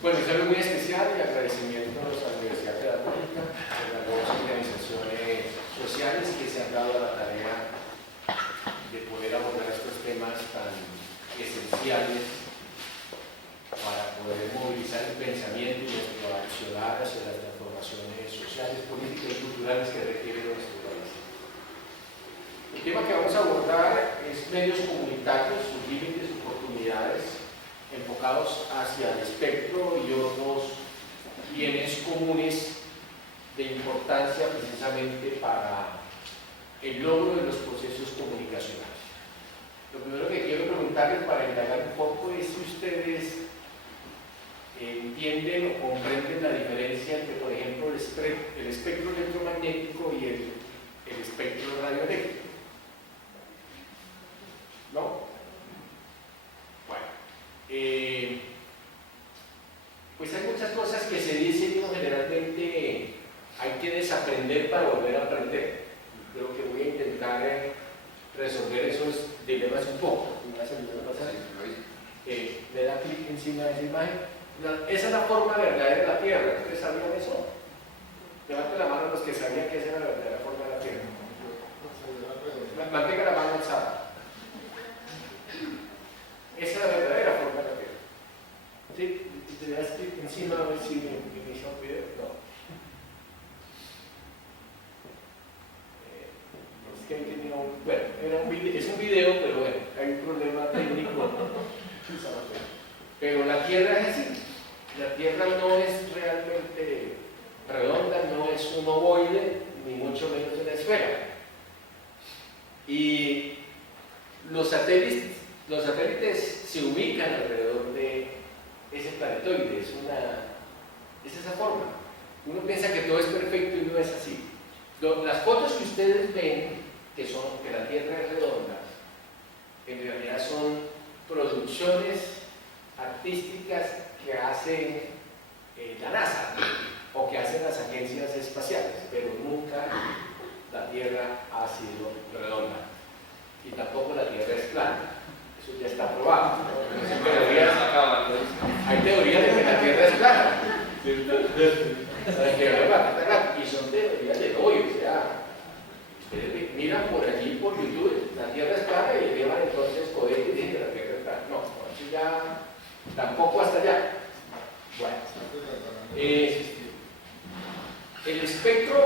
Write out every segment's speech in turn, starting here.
Bueno, un saludo muy especial y agradecimientos a la Universidad Pedagógica, a las dos organizaciones sociales que se han dado a la tarea de poder abordar estos temas tan esenciales para poder movilizar el pensamiento y accionar hacia las transformaciones sociales, políticas y culturales que requiere nuestro país. El tema que vamos a abordar es medios comunitarios, sus límites y oportunidades, enfocados hacia el espectro y otros bienes comunes de importancia precisamente para el logro de los procesos comunicacionales. Lo primero que quiero preguntarles para indagar un poco es si ustedes entienden o comprenden la diferencia entre, por ejemplo, el espectro electromagnético y el espectro radioeléctrico. ¿No? Bueno, pues hay muchas cosas que se dicen, ¿no? Generalmente hay que desaprender para volver a aprender. Creo que voy a intentar resolver esos dilemas un poco. ¿Me da clic encima de esa imagen? Esa es la forma verdadera de la Tierra. ¿Ustedes sabían eso? Levanten la mano los que sabían que esa era la verdadera forma de la Tierra. Mantenga la mano alzada. Esa es la verdadera forma de la Tierra. ¿Sí? ¿Te das clic encima a ver si me inicia un video? No. Es que ahí tenía un... Bueno, es un video, pero bueno, hay un problema técnico. Pero la Tierra es así. La Tierra no es realmente redonda, no es un ovoide, ni mucho menos una esfera. Y los satélites se ubican alrededor de ese planetoide, es esa forma. Uno piensa que todo es perfecto y no es así. Las fotos que ustedes ven, que la Tierra es redonda, en realidad son producciones artísticas que hacen la NASA o que hacen las agencias espaciales, pero nunca la Tierra ha sido redonda y tampoco la Tierra es plana. Eso ya está probado, ¿no? Hay teorías de que la Tierra es plana. Y son teorías de hoy, o sea, ustedes miran por allí por YouTube, la Tierra es plana y llevan entonces cohetes y dicen que la Tierra es plana. No, eso ya tampoco hasta allá. Bueno, el espectro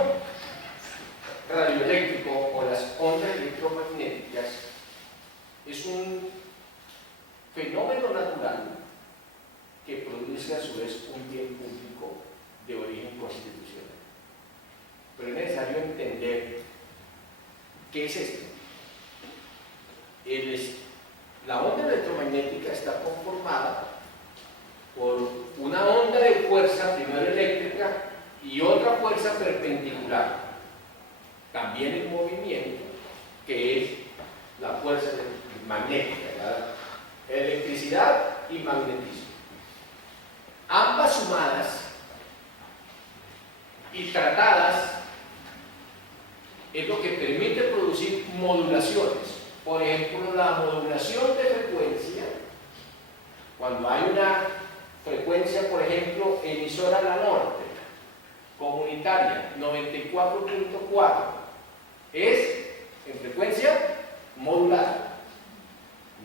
radioeléctrico o las ondas electromagnéticas es un fenómeno natural que produce a su vez un bien público de origen constitucional. Pero es necesario entender qué es esto. La onda electromagnética está conformada por una onda de fuerza, primero eléctrica, y otra fuerza perpendicular, también en movimiento, que es la fuerza magnética, la electricidad y magnetismo. Ambas sumadas y tratadas es lo que permite producir modulaciones. Por ejemplo, la modulación de frecuencia, cuando hay una frecuencia, por ejemplo, emisora La Norte, comunitaria, 94.4, es en frecuencia modulada,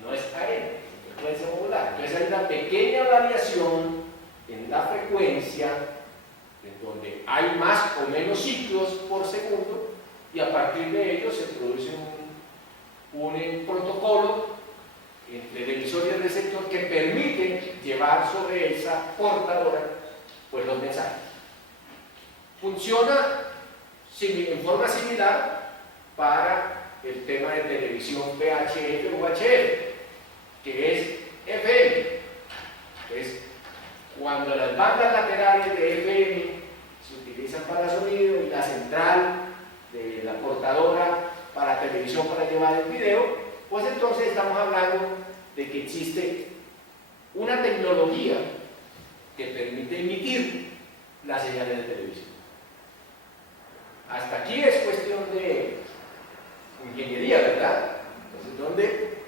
no es AM, es frecuencia modulada. Entonces hay una pequeña variación en la frecuencia, en donde hay más o menos ciclos por segundo, y a partir de ello se produce un protocolo entre el emisor y el receptor que permite llevar sobre esa portadora pues los mensajes. Funciona en forma similar para el tema de televisión VHF o UHF, que es FM. Entonces, cuando las bandas laterales de FM se utilizan para sonido y la central de la portadora para televisión para llevar el video, pues entonces estamos hablando de que existe una tecnología que permite emitir las señales de televisión. Hasta aquí es cuestión de ingeniería, ¿verdad? Entonces, donde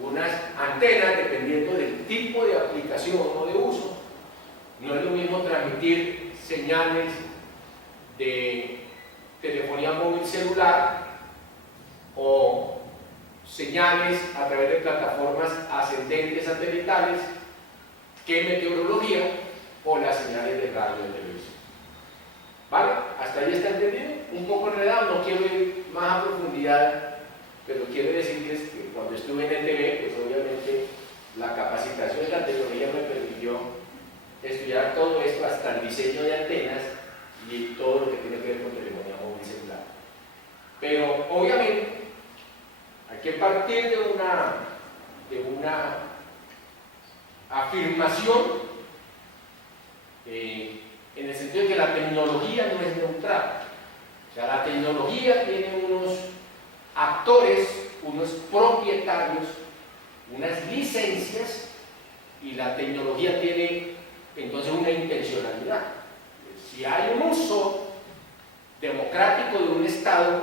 unas antenas, dependiendo del tipo de aplicación o de uso, No es lo mismo transmitir señales de telefonía móvil celular o señales a través de plataformas ascendentes satelitales que meteorología o las señales de radio y televisión. ¿Vale? ¿Hasta ahí está entendido? Un poco enredado, no quiero ir más a profundidad, pero quiero decirles que cuando estuve en ETV, pues obviamente la capacitación de la tecnología me permitió estudiar todo esto, hasta el diseño de antenas y todo lo que tiene que ver con telefonía móvil celular. Pero obviamente hay que partir de una afirmación en el sentido de que la tecnología no es neutral. O sea, la tecnología tiene unos actores, unos propietarios, unas licencias, y la tecnología tiene entonces una intencionalidad. Si hay un uso democrático de un Estado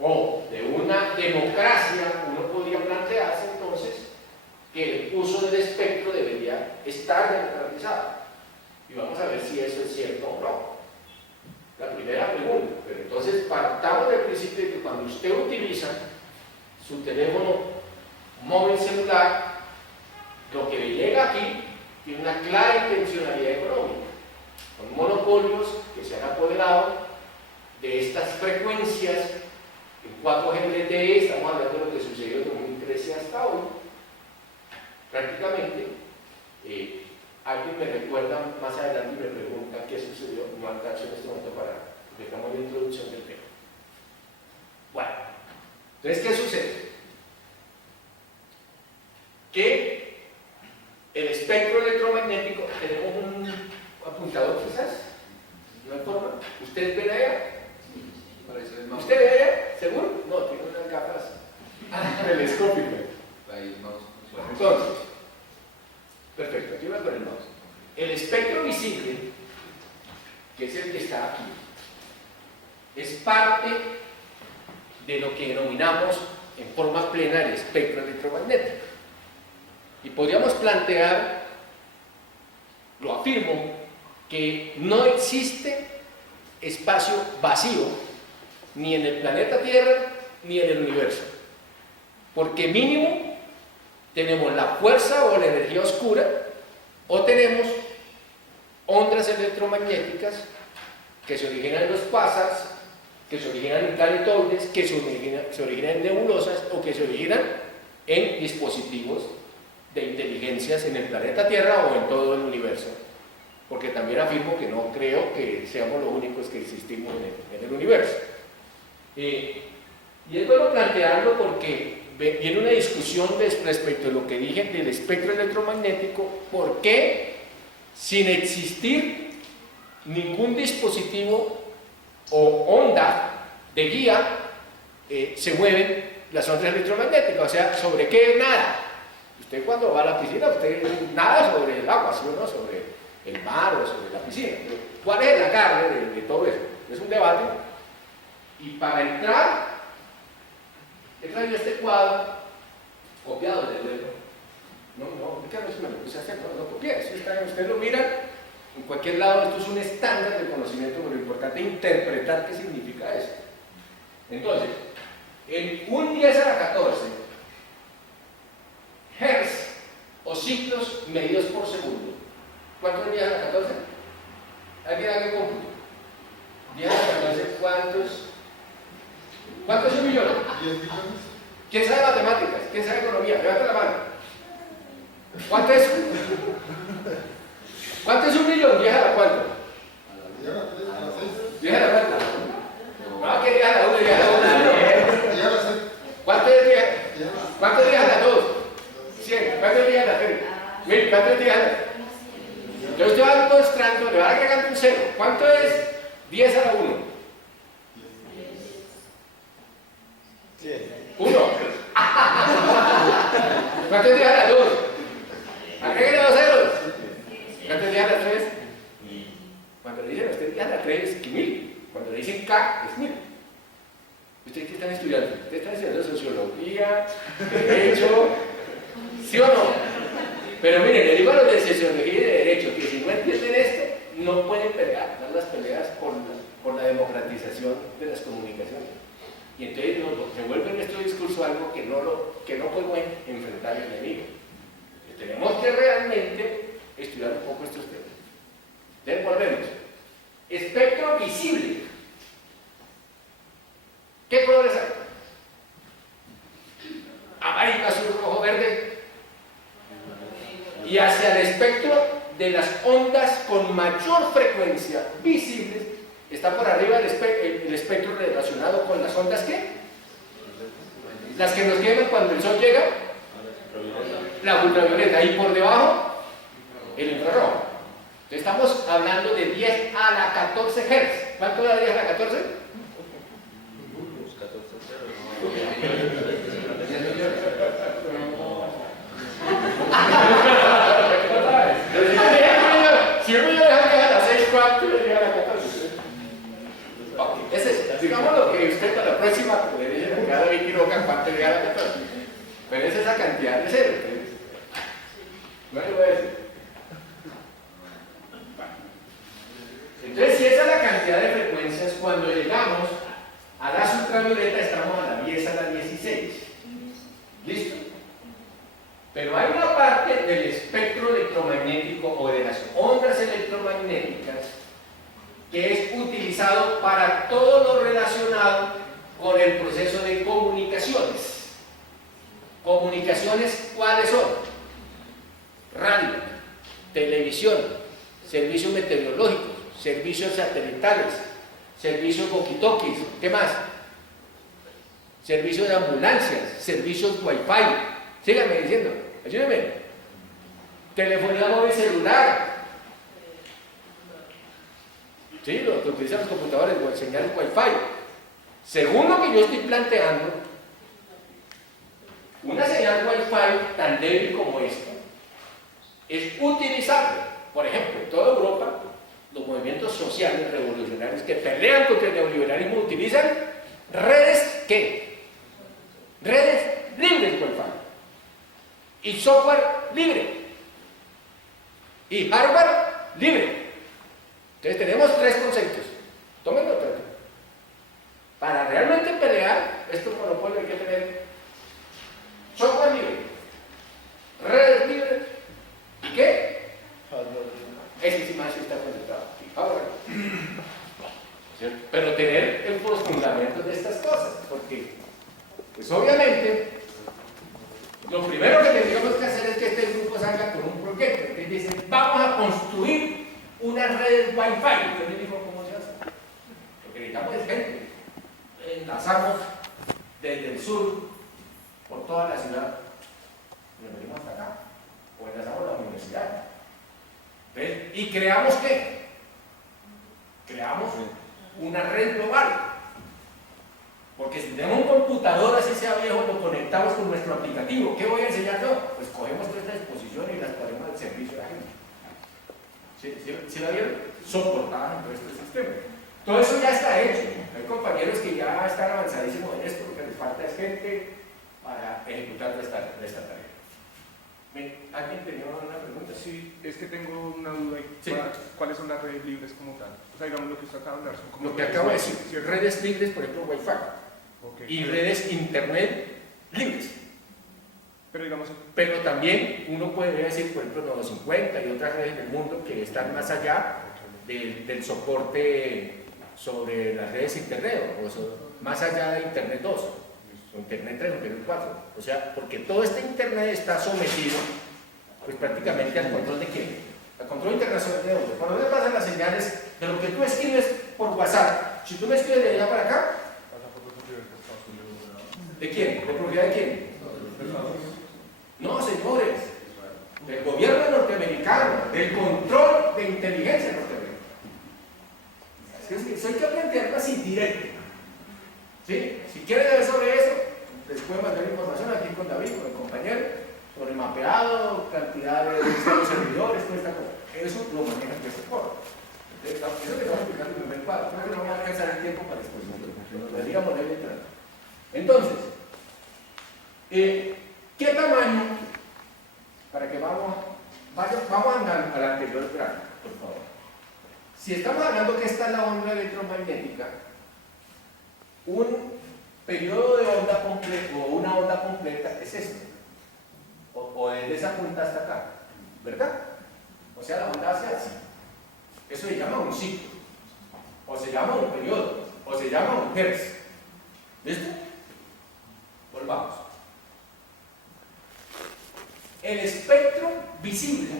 o de una democracia, uno podría plantearse entonces que el uso del espectro debería estar democratizado. Y vamos a ver si eso es cierto o no. La primera pregunta. Pero entonces partamos del principio de que cuando usted utiliza su teléfono móvil celular, lo que le llega aquí tiene una clara intencionalidad económica. Son monopolios que se han apoderado de estas frecuencias en 4G LTE. Estamos hablando de lo que sucedió en 2013 hasta hoy. Prácticamente, alguien me recuerda más adelante y me pregunta qué sucedió. No alcanzo en este momento para dejamos la introducción del tema. Bueno, entonces, ¿qué sucede? Que el espectro electromagnético, tenemos un apuntador quizás, ¿no hay forma? ¿Ustedes ven allá? ¿Usted ve allá? ¿Seguro? No, tiene unas gafas telescópicas. Entonces, perfecto, aquí voy a poner el mouse. El espectro visible, que es el que está aquí, es parte de lo que denominamos en forma plena el espectro electromagnético. Y podríamos plantear, lo afirmo, que no existe espacio vacío ni en el planeta Tierra ni en el universo, porque mínimo tenemos la fuerza o la energía oscura, o tenemos ondas electromagnéticas que se originan en los quasars, que se originan en planetoides, que se originan en nebulosas o que se originan en dispositivos de inteligencias en el planeta Tierra o en todo el universo, porque también afirmo que no creo que seamos los únicos que existimos en el universo. Y es bueno plantearlo porque viene una discusión respecto a lo que dije del espectro electromagnético. ¿Por qué, sin existir ningún dispositivo o onda de guía, se mueven las ondas electromagnéticas? O sea, ¿sobre qué nada? Usted cuando va a la piscina, usted nada sobre el agua, ¿sí o no? Sobre el mar o sobre la piscina. Pero ¿cuál es el agarre de todo eso? Es un debate. Y para entrar, he traído este cuadro copiado del dedo. No, es que me lo puse a hacer, no lo copié. Si ustedes lo miran en cualquier lado, esto es un estándar de conocimiento, pero lo importante es interpretar qué significa eso. Entonces, en un 10 a la 14 Hz o ciclos medidos por segundo. ¿Cuántos es 10 a la 14? ¿Alguien haga el cómputo? 10 a la 14, ¿cuántos es un millón? 10 millones. ¿Quién sabe matemáticas? ¿Quién sabe economía? Levanta la mano. ¿Cuánto es? ¿Cuánto es un millón? 10 a la cuánto. 10 a la 3, a la 6. 10 a la cuánto. No, que 10 a la 1, 10 a la 1. 10 a la 6. ¿Cuánto es 10? ¿Cuánto es 10 a la 2? 100. ¿Cuánto es 10 a la 3? 1000. ¿Cuánto es 10 a la 3? Entonces usted va mostrando, le va agregando un 0. ¿Cuánto es 10 a la 1? 1. ¿Cuánto es 10 a la 2? Agréguele 2 ceros. ¿Cuánto es 10 a la 3? Cuando le dicen a usted 10 a la 3 es 1000. Cuando le dicen K es 1000. ¿Ustedes qué están estudiando? ¿Ustedes están estudiando sociología, derecho? ¿Sí o no? Pero miren, le digo a los de sociología y de derecho que si no entienden esto, no pueden pelear, dar las peleas por la democratización de las comunicaciones. Y entonces se vuelve en nuestro discurso algo que no podemos enfrentar al enemigo. Tenemos que realmente estudiar un poco estos temas. Entonces volvemos. Espectro visible. ¿Qué colores hay? Amarillo, azul, rojo, verde. Y hacia el espectro de las ondas con mayor frecuencia visibles está por arriba el espectro relacionado con las ondas ¿qué? Las que nos queman cuando el sol llega, la ultravioleta, y por debajo el infrarrojo. Entonces estamos hablando de 10 a la 14 Hz. ¿Cuánto da 10 a la 14? Si uno ya deja a las 6, ¿cuánto le llega a la 14? Okay. Ese es, digamos lo que usted para la próxima le dice a cada David Quiroga cuánto le llega a la 14. Pero es esa cantidad de cero. No le voy a decir. Entonces, si esa es la cantidad de frecuencias, cuando llegamos a las ultravioletas estamos a la 10 a la 16. ¿Listo? Pero hay una parte del espectro electromagnético o de las ondas electromagnéticas que es utilizado para todo lo relacionado con el proceso de comunicaciones. ¿Comunicaciones cuáles son? Radio, televisión, servicios meteorológicos, servicios satelitales, servicios walkie-talkies, ¿qué más? Servicios de ambulancias, servicios Wi-Fi. Síganme diciendo, ayúdenme. Telefonía móvil celular. Sí, lo que utilizan los computadores, señales Wi-Fi. Según lo que yo estoy planteando, una señal Wi-Fi tan débil como esta es utilizable. Por ejemplo, en toda Europa, los movimientos sociales revolucionarios que pelean contra el neoliberalismo utilizan redes ¿qué? Redes libres Wi-Fi. Y software libre. Y hardware libre. Entonces tenemos tres conceptos. Tomen nota. Para realmente pelear estos monopolios hay que tener software libre, redes libres y ¿qué? Ese sí más está conectado. Ahora, pero tener los fundamentos de estas cosas, porque pues obviamente lo primero que tendríamos que hacer es que este grupo salga con un proyecto que dice vamos a construir unas redes Wi-Fi. Yo les digo cómo se hace. Lo que necesitamos es gente. Enlazamos desde el sur por toda la ciudad y nos venimos hasta acá. O enlazamos la universidad. ¿Ves? ¿Y creamos qué? Creamos una red global. Porque si tenemos un computador así sea viejo, lo conectamos con nuestro aplicativo. ¿Qué voy a enseñar yo? Pues cogemos todas estas exposiciones y las ponemos al servicio de la gente. ¿Sí la vieron? Soportadas en todo este sistema. Todo eso ya está hecho. Hay compañeros que ya están avanzadísimos en esto, lo que les falta es gente para ejecutar esta tarea. ¿Alguien tenía una pregunta? Sí, es que tengo una duda. Sí. ¿Cuáles son las redes libres como tal? O sea, digamos lo que usted acaba de hablar. Son como Lo que acabo de decir, ¿cierto? redes libres, por ejemplo, Wi-Fi. Okay. Y redes internet libres. Pero digamos... Pero también uno puede decir, por ejemplo, Nodo 50 y otras redes del mundo que están más allá del soporte sobre las redes internet, o más allá de Internet 2, o Internet 3, o Internet 4. O sea, porque todo este Internet está sometido pues prácticamente al control de quién? Al control internacional de dónde. ¿Por dónde pasan las señales de lo que tú escribes por WhatsApp? Si tú me escribes de allá para acá, ¿de quién? ¿De propiedad de quién? No, señores, del gobierno norteamericano, del control de inteligencia norteamericana. Es que eso hay que plantearlo así directo. ¿Sí? Si quieren ver sobre eso, les puedo mandar información aquí con David, con el compañero, sobre el mapeado, cantidad de los servidores, toda esta cosa. Eso lo manejan de este foro. Eso que vamos a explicar en el primer cuadro. Creo que no va a alcanzar el tiempo para después. Pero digamos, debe entrar. Entonces, ¿qué tamaño? Para que vamos Vamos al anterior gráfico, por favor. Si estamos hablando que esta es la onda electromagnética, un periodo de onda completo o una onda completa es esto, o desde esa punta hasta acá, ¿verdad? O sea, la onda hace así. Eso se llama un ciclo, o se llama un periodo, o se llama un hertz. ¿Listo? Volvamos. El espectro visible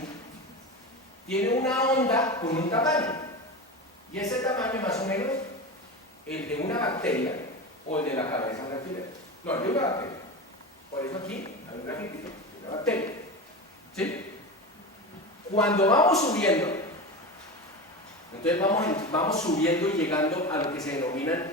tiene una onda con un tamaño, y ese tamaño más o menos el de una bacteria o el de la cabeza de un alfiler. No, el de una bacteria. Por eso aquí hay un grafito de una bacteria. ¿Sí? Cuando vamos subiendo, entonces vamos subiendo y llegando a lo que se denominan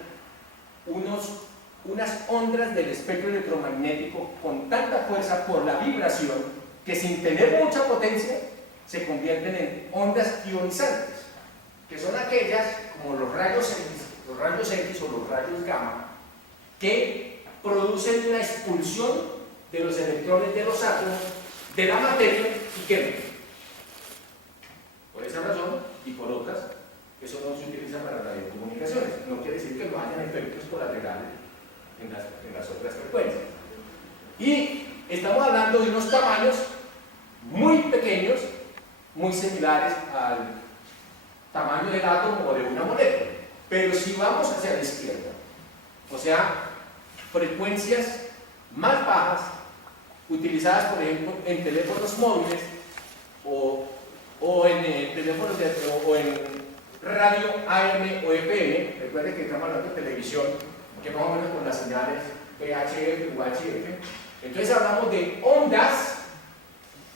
unas ondas del espectro electromagnético con tanta fuerza por la vibración que sin tener mucha potencia se convierten en ondas ionizantes, que son aquellas como los rayos X o los rayos gamma, que producen una expulsión de los electrones de los átomos de la materia y queman. Por esa razón y por otras, eso no se utiliza para radiocomunicaciones. No quiere decir que no hayan efectos colaterales en las otras frecuencias. Y estamos hablando de unos tamaños muy pequeños, muy similares al tamaño del átomo o de una molécula. Pero si vamos hacia la izquierda, o sea, frecuencias más bajas, utilizadas por ejemplo en teléfonos móviles o en teléfonos o en radio AM o FM. Recuerden que estamos hablando de televisión, que más o menos con las señales VHF o UHF. Entonces hablamos de ondas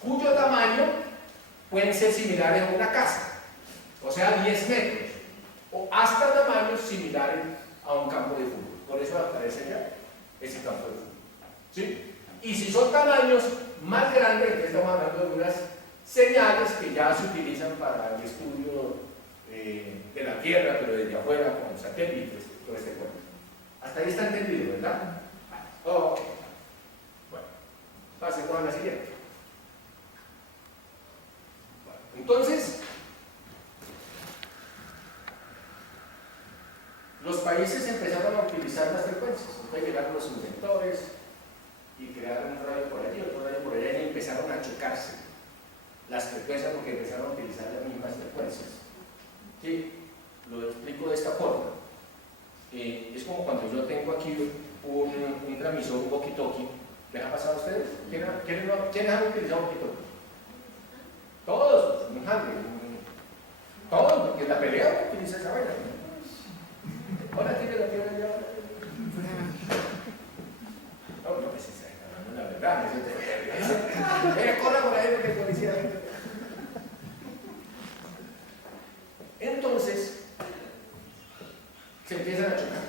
cuyo tamaño pueden ser similares a una casa, o sea 10 metros, o hasta tamaños similares a un campo de fútbol. Por eso aparece ya ese campo de fútbol. ¿Sí? Y si son tamaños más grandes, entonces estamos hablando de unas señales que ya se utilizan para el estudio de la Tierra, pero desde afuera, con satélites, todo este cuento. Hasta ahí está entendido, ¿verdad? Oh, bueno, pase con la siguiente. Bueno, entonces, los países empezaron a utilizar las frecuencias. Entonces llegaron los inventores y crearon un radio por allí, otro radio por allá, y empezaron a chocarse las frecuencias porque empezaron a utilizar las mismas frecuencias. ¿Sí? Lo explico de esta forma. Es como cuando yo tengo aquí un transmisor, un walkie-talkie. ¿Les ha pasado a ustedes? ¿Quiénes han utilizado walkie-talkie? Todos, un handle. Todos, porque en la pelea utiliza esa vaina. Ahora tiene la tierra ya. No, pues está hablando la verdad. Corra por ahí porque el policía. Entonces, se empiezan a chocar.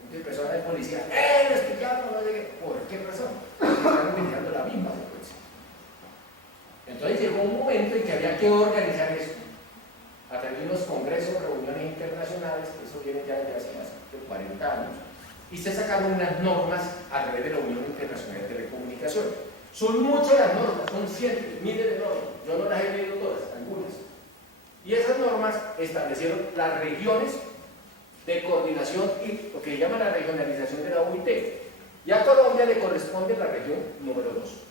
Entonces empezó a ver policía. ¡No explicaron! No llegué. ¿Por qué razón? Porque están utilizando la misma frecuencia. Entonces llegó un momento en que había que organizar esto a través de unos congresos, reuniones internacionales, que eso viene ya desde hace más de 40 años, y se sacaron unas normas a través de la Unión Internacional de Telecomunicaciones. Son muchas las normas, son cientos, miles de normas. Yo no las he leído todas, algunas. Y esas normas establecieron las regiones de coordinación y lo que se llama la regionalización de la OIT. Y a Colombia le corresponde la región número 2.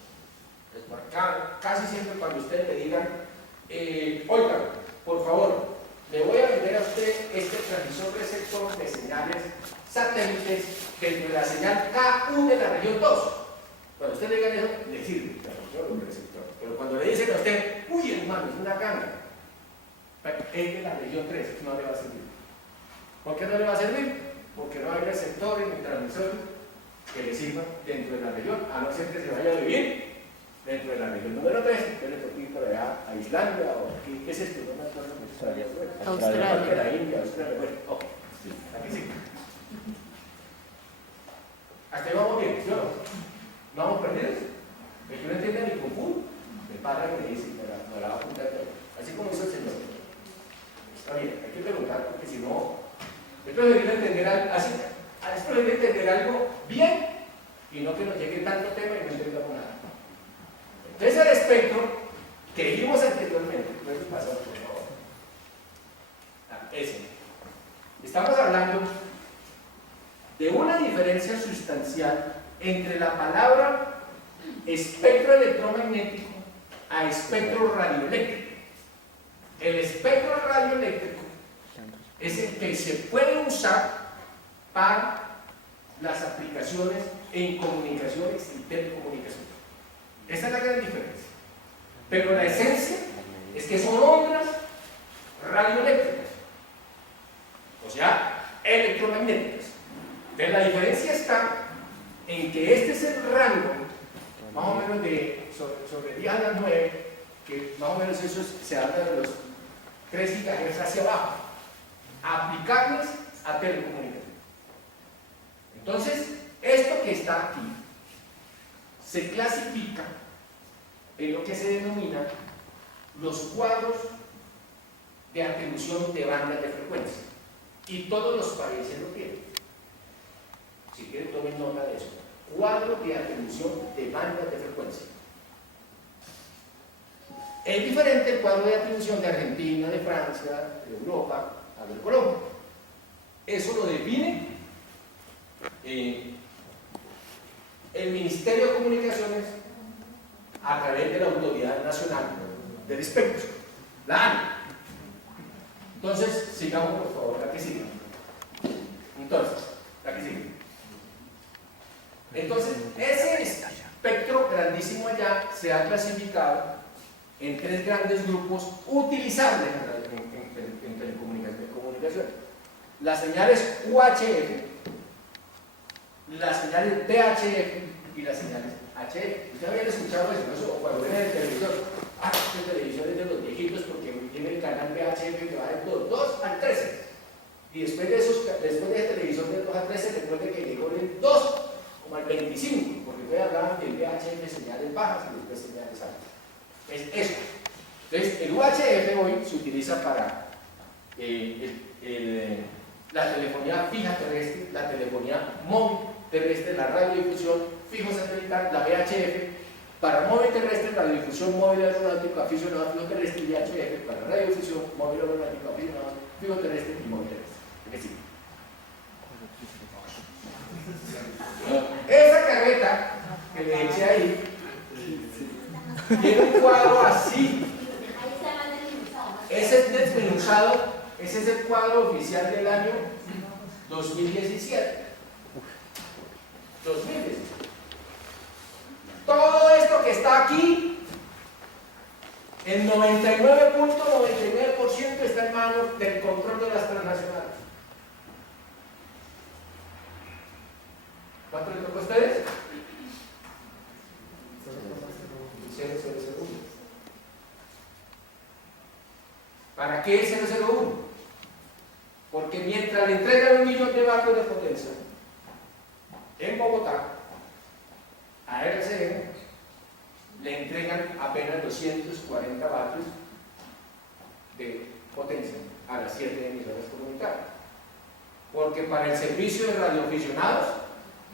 Casi siempre cuando ustedes le digan, oiga, por favor, le voy a vender a usted este transmisor receptor de señales satélites dentro de la señal K1 de la región 2. Cuando usted le digan eso, le sirve el transmisor o el receptor. Pero cuando le dicen a usted, uy, hermano, es una ganga, es de la región 3, no le va a servir. ¿Por qué no le va a servir? Porque no hay receptores ni transmisores que le sirvan dentro de la región, a no ser que se vaya a vivir dentro de la región número 3, que le toque ir por allá a Islandia, o ¿qué es esto? No me acuerdo. Australia. La India, Australia, bueno, sí, aquí sí. Hasta ahí vamos bien, ¿sí o no? ¿No vamos perdidos? El que no entiende ni Kung Fu, el padre me dice, me la va a apuntar todo. Así como hizo el Señor. Está bien, hay que preguntar, porque si no, es preferible entender algo bien y no que nos llegue tanto tema y no entendamos nada. Entonces el espectro que pasa, por favor. Ese. Estamos hablando de una diferencia sustancial entre la palabra espectro electromagnético a espectro radioeléctrico. El espectro radioeléctrico es el que se puede usar para las aplicaciones en comunicaciones y telecomunicaciones. Esa es la gran diferencia. Pero la esencia es que son ondas radioeléctricas, o sea, electromagnéticas. Entonces la diferencia está en que este es el rango, más o menos de sobre 10 a las 9, que más o menos eso se habla de los 3 GHz hacia abajo, aplicables a telecomunicaciones. Entonces, esto que está aquí se clasifica en lo que se denomina los cuadros de atribución de bandas de frecuencia. Y todos los países lo tienen. Si quieren, tomen nota de eso. Cuadro de atribución de bandas de frecuencia. Es diferente el cuadro de atribución de Argentina, de Francia, de Europa, al de Colombia. Eso lo define el Ministerio de Comunicaciones a través de la Autoridad Nacional del Espectro, la ANI. Entonces, sigamos por favor, la que sigue. Entonces, la que sigue. Entonces, ese espectro grandísimo allá se ha clasificado en 3 grandes grupos utilizables en telecomunicaciones. Las señales UHF, las señales VHF y las señales HF. Ustedes habían escuchado eso, ¿no? Cuando ven el televisor, este televisor es de los viejitos porque tiene el canal VHF que va del 2 al 13. Y después de ese televisor del 2 al 13, recuerden que llegó del 2 como al 25, porque ustedes hablaban del VHF señales bajas y después señales altas. Es eso. Entonces, el UHF hoy se utiliza para la telefonía fija terrestre, la telefonía móvil terrestre, la radiodifusión fijo satelital, la VHF, para móvil terrestre, radiodifusión móvil aeronáutico, aficionado fijo terrestre, y VHF para radiodifusión móvil aeronáutico, aficionado fijo terrestre y móvil terrestre. ¿Es que sí? Esa carreta que le eché ahí tiene un cuadro así. Ese es desmenuzado, ese es el cuadro oficial del año 2017. 2017. Todo esto que está aquí, el 99.99% está en manos del control de las transnacionales. ¿Cuánto le tocó a ustedes? 001. ¿Para qué 001? Porque mientras le entregan 1 millón de vatios de potencia en Bogotá, a RCN le entregan apenas 240 vatios de potencia a las 7 emisoras comunitarias. Porque para el servicio de radioaficionados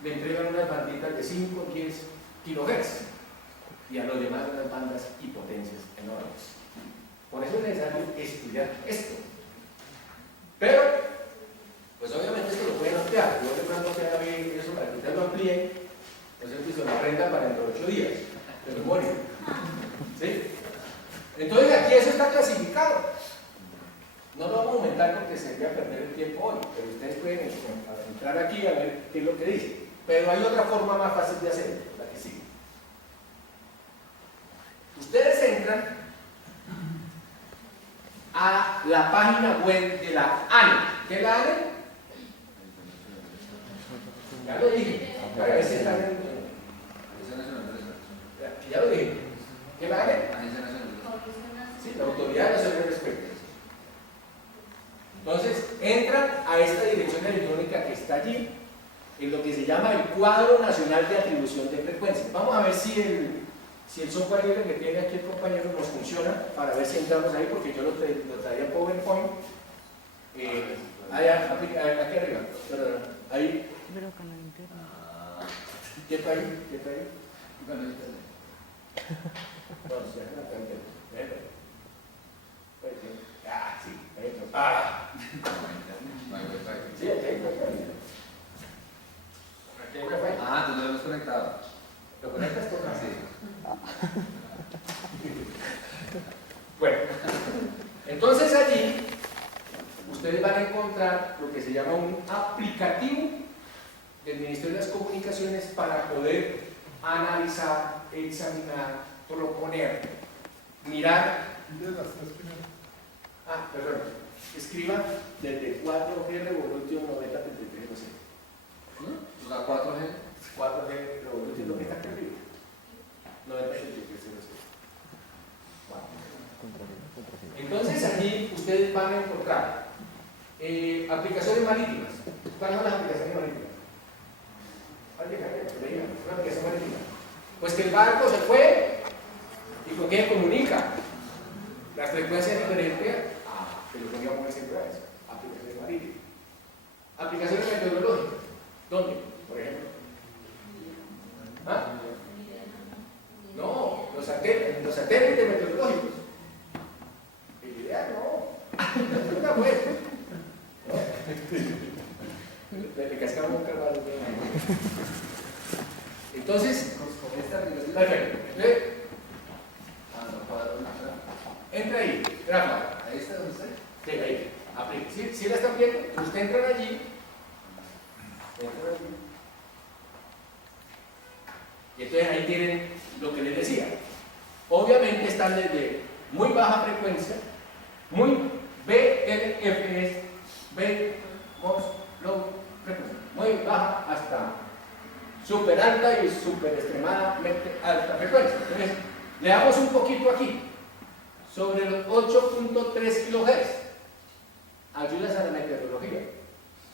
le entregan unas banditas de 5 o 10 kHz y a los demás unas bandas y potencias enormes. Por eso es necesario estudiar esto. Pero, pues obviamente esto lo pueden ampliar. Yo les mando a ver eso para que ustedes lo amplíen. Entonces, se lo aprendan para dentro de 8 días de memoria. ¿Sí? Entonces, aquí eso está clasificado. No lo vamos a aumentar porque sería perder el tiempo hoy, pero ustedes pueden entrar aquí a ver qué es lo que dice. Pero hay otra forma más fácil de hacerlo, la que sigue. Ustedes entran a la página web de la ANE. ¿Qué es la ANE? Ya lo dije. Para ver si están en... Ya lo dije. ¿Qué es la ANE? Sí, la Autoridad Nacional del Espectro. Entonces, entran a esta dirección electrónica que está allí, en lo que se llama el Cuadro Nacional de Atribución de Frecuencias. Vamos a ver si el software libre que tiene aquí el compañero nos funciona, para ver si entramos ahí, porque yo lo traía en PowerPoint. Allá, aquí arriba. Ahí. ¿Qué está ahí? ¿Qué está ahí? Bueno, entonces allí ustedes van a encontrar lo que se llama un aplicativo del Ministerio de las Comunicaciones para poder analizar, examinar, proponer, mirar. De las tres primeras. Ah, perdón. Escriba desde 4G Revolution 9033, no sé. La 4G. 4G Revolution, lo que está aquí arriba. 9033, no sé. Entonces aquí ustedes van a encontrar aplicaciones marítimas. ¿Cuáles son las aplicaciones marítimas? ¿Alguien me diga? Una aplicación marítima. Pues que el barco se fue y con quién comunica. Las frecuencias diferentes a telefonía móvil centrales. Aplicaciones marítimas. Aplicaciones meteorológicas. ¿Dónde? Por ejemplo. ¿Ah? No, los satélites meteorológicos. El ideal no. Una buena. Le cascamos un carvalho. Entonces, perfecto. Entra ahí, Rafa. Ahí está donde está. Sí, ahí. Aplica. ¿Sí la están viendo? Usted entra allí. Y entonces ahí tienen lo que les decía. Obviamente están desde muy baja frecuencia, muy BLFS, BMOS, low frecuencia, muy baja hasta super alta y super extremadamente alta frecuencia. Entonces, le damos un poquito aquí, sobre los 8.3 kHz, ayudas a la meteorología.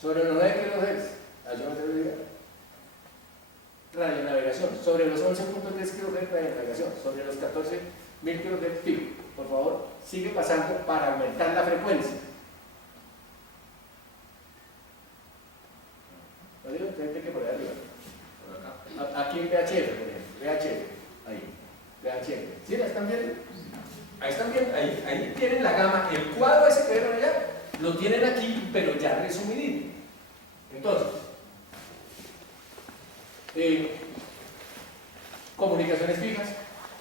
Sobre los 9 kHz, ayuda a la meteorología. Radionavegación, sobre los 11.3 kHz radionavegación, sobre los 14.000 kHz fijo. Por favor, sigue pasando para aumentar la frecuencia. ¿No digo? Usted que por ahí arriba. Aquí en VHF, por ejemplo. VHF, ahí. VHF. ¿Sí la están viendo? Ahí están viendo, ahí tienen la gama. El cuadro ese que vieron allá, lo tienen aquí, pero ya resumidito. Entonces, comunicaciones fijas,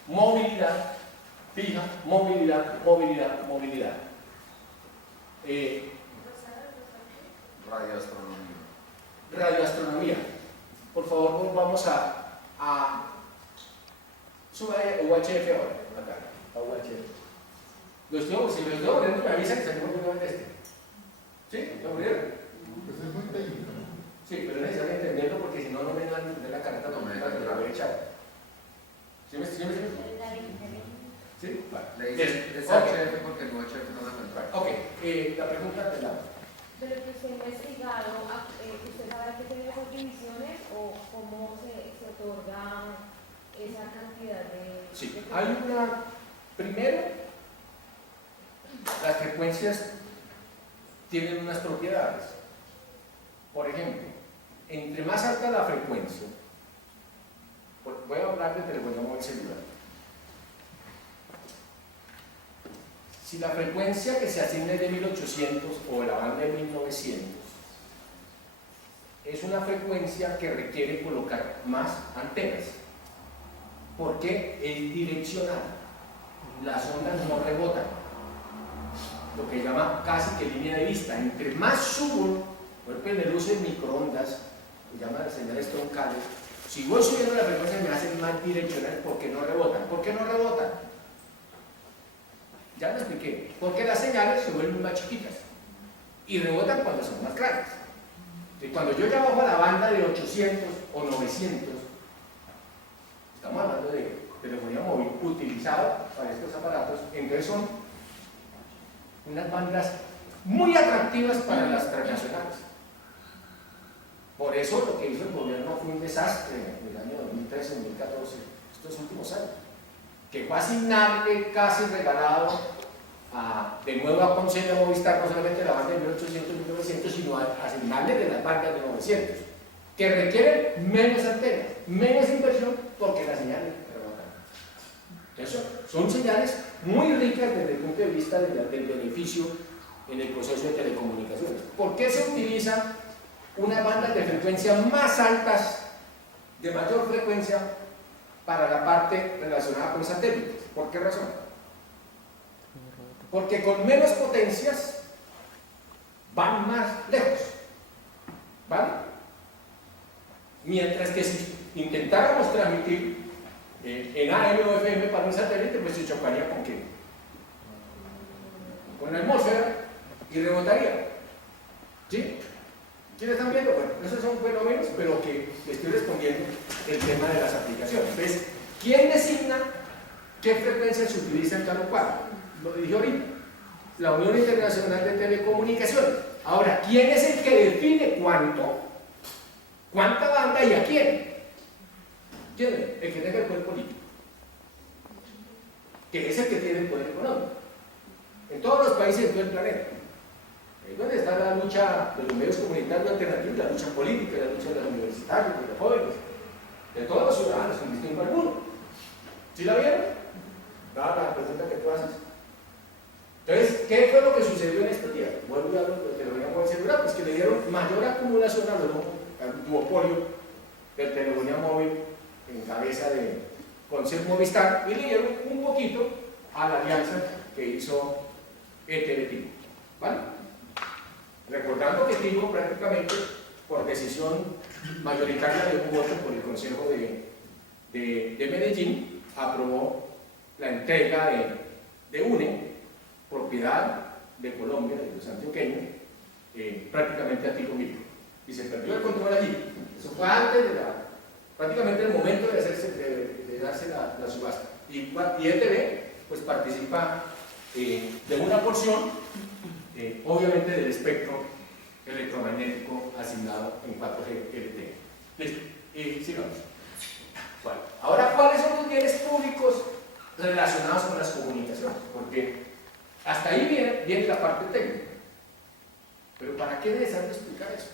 movilidad fija, movilidad. Radioastronomía. Por favor, vamos a suba UHF ahora, acá, a UHF. Si lo estoy abriendo, me avisan que salimos de este. ¿Sí? ¿Lo abrieron? Pues es muy técnico. Sí, pero es necesario entenderlo porque si no, no me van a entender la careta completa que la voy a echar. ¿Sí me entiendes? ¿Sí? Vale. Le dice es Ok. HF porque el UHF no la encuentra. Ok, la pregunta te la. Pero que usted ha investigado, ¿usted sabe qué tiene esas divisiones o cómo se otorga esa cantidad de... Sí, hay una. Primero, las frecuencias tienen unas propiedades. Por ejemplo, entre más alta la frecuencia, voy a hablar de telefonía móvil celular. Si la frecuencia que se asigna es de 1800 o la banda de 1900, es una frecuencia que requiere colocar más antenas, porque es direccional. Las ondas no rebotan, lo que llama casi que línea de vista. Entre más subo, por ejemplo en el uso de microondas, se llaman señales troncales, si voy subiendo la frecuencia me hacen más direccional porque no rebotan. ¿Por qué no rebotan? Ya lo expliqué, porque las señales se vuelven más chiquitas y rebotan cuando son más grandes. Y cuando yo ya bajo a la banda de 800 o 900, estamos hablando de telefonía móvil utilizada para estos aparatos, entonces son unas bandas muy atractivas para las transnacionales. Por eso lo que hizo el gobierno fue un desastre en el año 2013, 2014, estos últimos años, que fue asignarle casi regalado de nuevo a Concesionaria Movistar no solamente la banda de 1800 y 1900, sino asignarle de las bandas de 900, que requieren menos antenas, menos inversión, porque las señales rebotan. Eso son señales muy ricas desde el punto de vista del beneficio en el proceso de telecomunicaciones. ¿Por qué se utilizan unas bandas de frecuencia más altas, de mayor frecuencia, para la parte relacionada con satélites. ¿Por qué razón? Porque con menos potencias van más lejos, ¿vale? Mientras que si intentáramos transmitir en AM o FM para un satélite, pues se chocaría ¿con qué? Con la atmósfera y rebotaría. ¿Sí? ¿Sí lo están viendo? Bueno, esos son fenómenos, pero que estoy respondiendo el tema de las aplicaciones. Entonces, ¿quién designa qué frecuencia se utiliza en tal o cual? Lo dije ahorita. La Unión Internacional de Telecomunicaciones. Ahora, ¿quién es el que define cuánta banda y a quién? ¿Quién es? El que tenga el poder político, que es el que tiene el poder económico. En todos los países de todo el planeta. Ahí es donde está la lucha de los medios comunitarios alternativos, la lucha política, la lucha de los universitarios, de los jóvenes, de todos los ciudadanos, sin distingo alguno. ¿Sí la vieron? La pregunta que tú haces. Entonces, ¿qué fue lo que sucedió en estos días? Vuelvo a lo que lo veíamos en seguridad, pues que le dieron mayor acumulación al duopolio del telefonía móvil en cabeza de Concert Movistar y le dieron un poquito a la alianza que hizo ETV Tigo, ¿vale? Recordando que Tigo prácticamente por decisión mayoritaria de un voto por el Consejo de Medellín aprobó la entrega de UNE, propiedad de Colombia, de los antioqueños, prácticamente a Tigo Micro, y se perdió el control allí. Eso fue antes de prácticamente el momento de darse la subasta. Y ETV pues participa de una porción, obviamente del espectro electromagnético asignado en 4G LTE. Listo, y sigamos. Bueno, ahora, ¿cuáles son los bienes públicos relacionados con las comunicaciones? Porque hasta ahí viene la parte técnica. Pero ¿para qué es necesario explicar eso?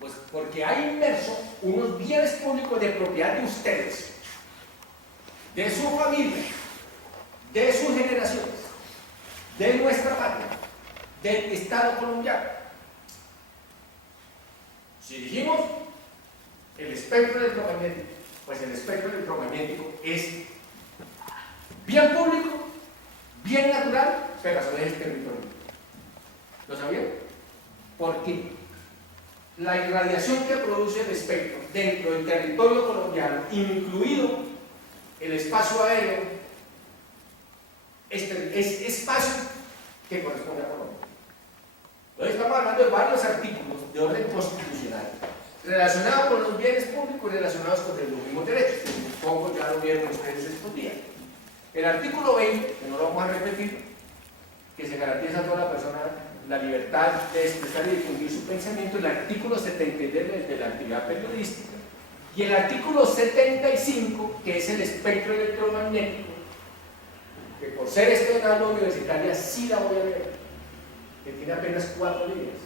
Pues porque hay inmerso unos bienes públicos de propiedad de ustedes, de su familia, de sus generaciones, de nuestra patria, del Estado colombiano. Si dijimos el espectro electromagnético, pues el espectro electromagnético es bien público, bien natural, pero a su vez territorial. ¿Lo sabían? ¿Por qué? La irradiación que produce el espectro dentro del territorio colombiano, incluido el espacio aéreo, es espacio que corresponde a Colombia. Hoy estamos hablando de varios artículos de orden constitucional relacionados con los bienes públicos y relacionados con los mismos derechos, que supongo ya lo vieron ustedes estos días. El artículo 20, que no lo vamos a repetir, que se garantiza a toda la persona la libertad de expresar y difundir su pensamiento, el artículo 73 de la actividad periodística, y el artículo 75, que es el espectro electromagnético, que por ser estudiante universitaria sí la voy a leer, que tiene apenas 4 líneas.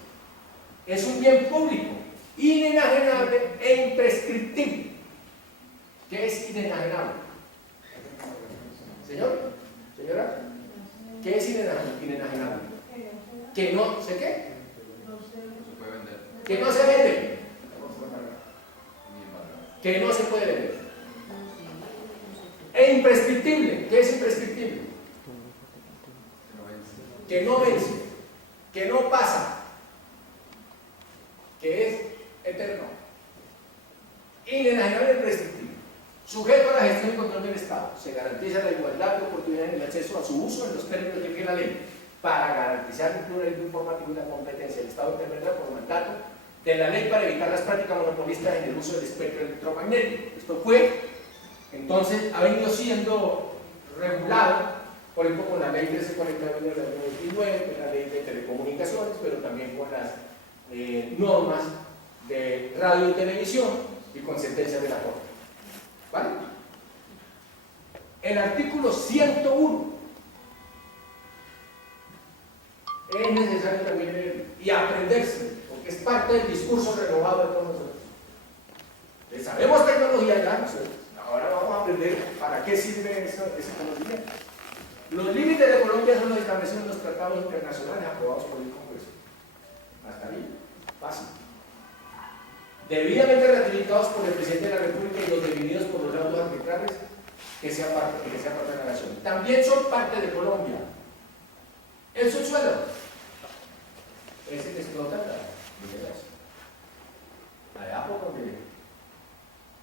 Es un bien público, inenajenable e imprescriptible. ¿Qué es inenajenable? ¿Señor? ¿Señora? ¿Qué es inenajenable? Que no sé qué. Se puede vender. Que no se vende. Que no se puede vender. E imprescriptible. ¿Qué es imprescriptible? Que no vence. Que no pasa. Que es eterno. Inenajenable e imprescriptible. Sujeto a la gestión y control del Estado. Se garantiza la igualdad de oportunidades en el acceso a su uso en los términos que fija la ley. Para garantizar el pluralismo informativo y la competencia, el Estado intervendrá por mandato de la ley para evitar las prácticas monopolistas en el uso del espectro electromagnético. Esto fue, entonces, ha venido siendo regulado, por ejemplo, con la ley 1349 del año 29, con la ley de telecomunicaciones, pero también con las normas de radio y televisión y con sentencias de la Corte. ¿Vale? El artículo 101 es necesario también leerlo y aprenderse, porque es parte del discurso renovado de todos nosotros. Sabemos tecnología ya, ahora vamos a aprender para qué sirve ese conocimiento. Los límites de Colombia son los establecidos en los tratados internacionales aprobados por el Congreso. Hasta ahí, fácil. debidamente ratificados por el presidente de la República y los definidos por los laudos arbitrales que sea parte de la nación. También son parte de Colombia. El subsuelo es el que explota la mineras. Allá por donde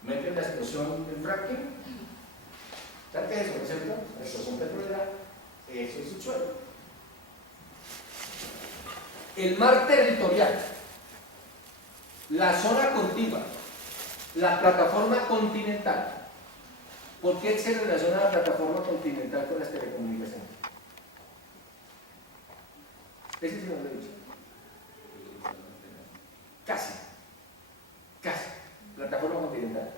meten la explosión del fracking. ¿Sabes qué es eso? ¿No es cierto? La explosión petrolera, eso es subsuelo. El mar territorial, la zona contigua, la plataforma continental. ¿Por qué se relaciona la plataforma continental con las telecomunicaciones? Ese sí no lo he dicho. Casi. Plataforma continental.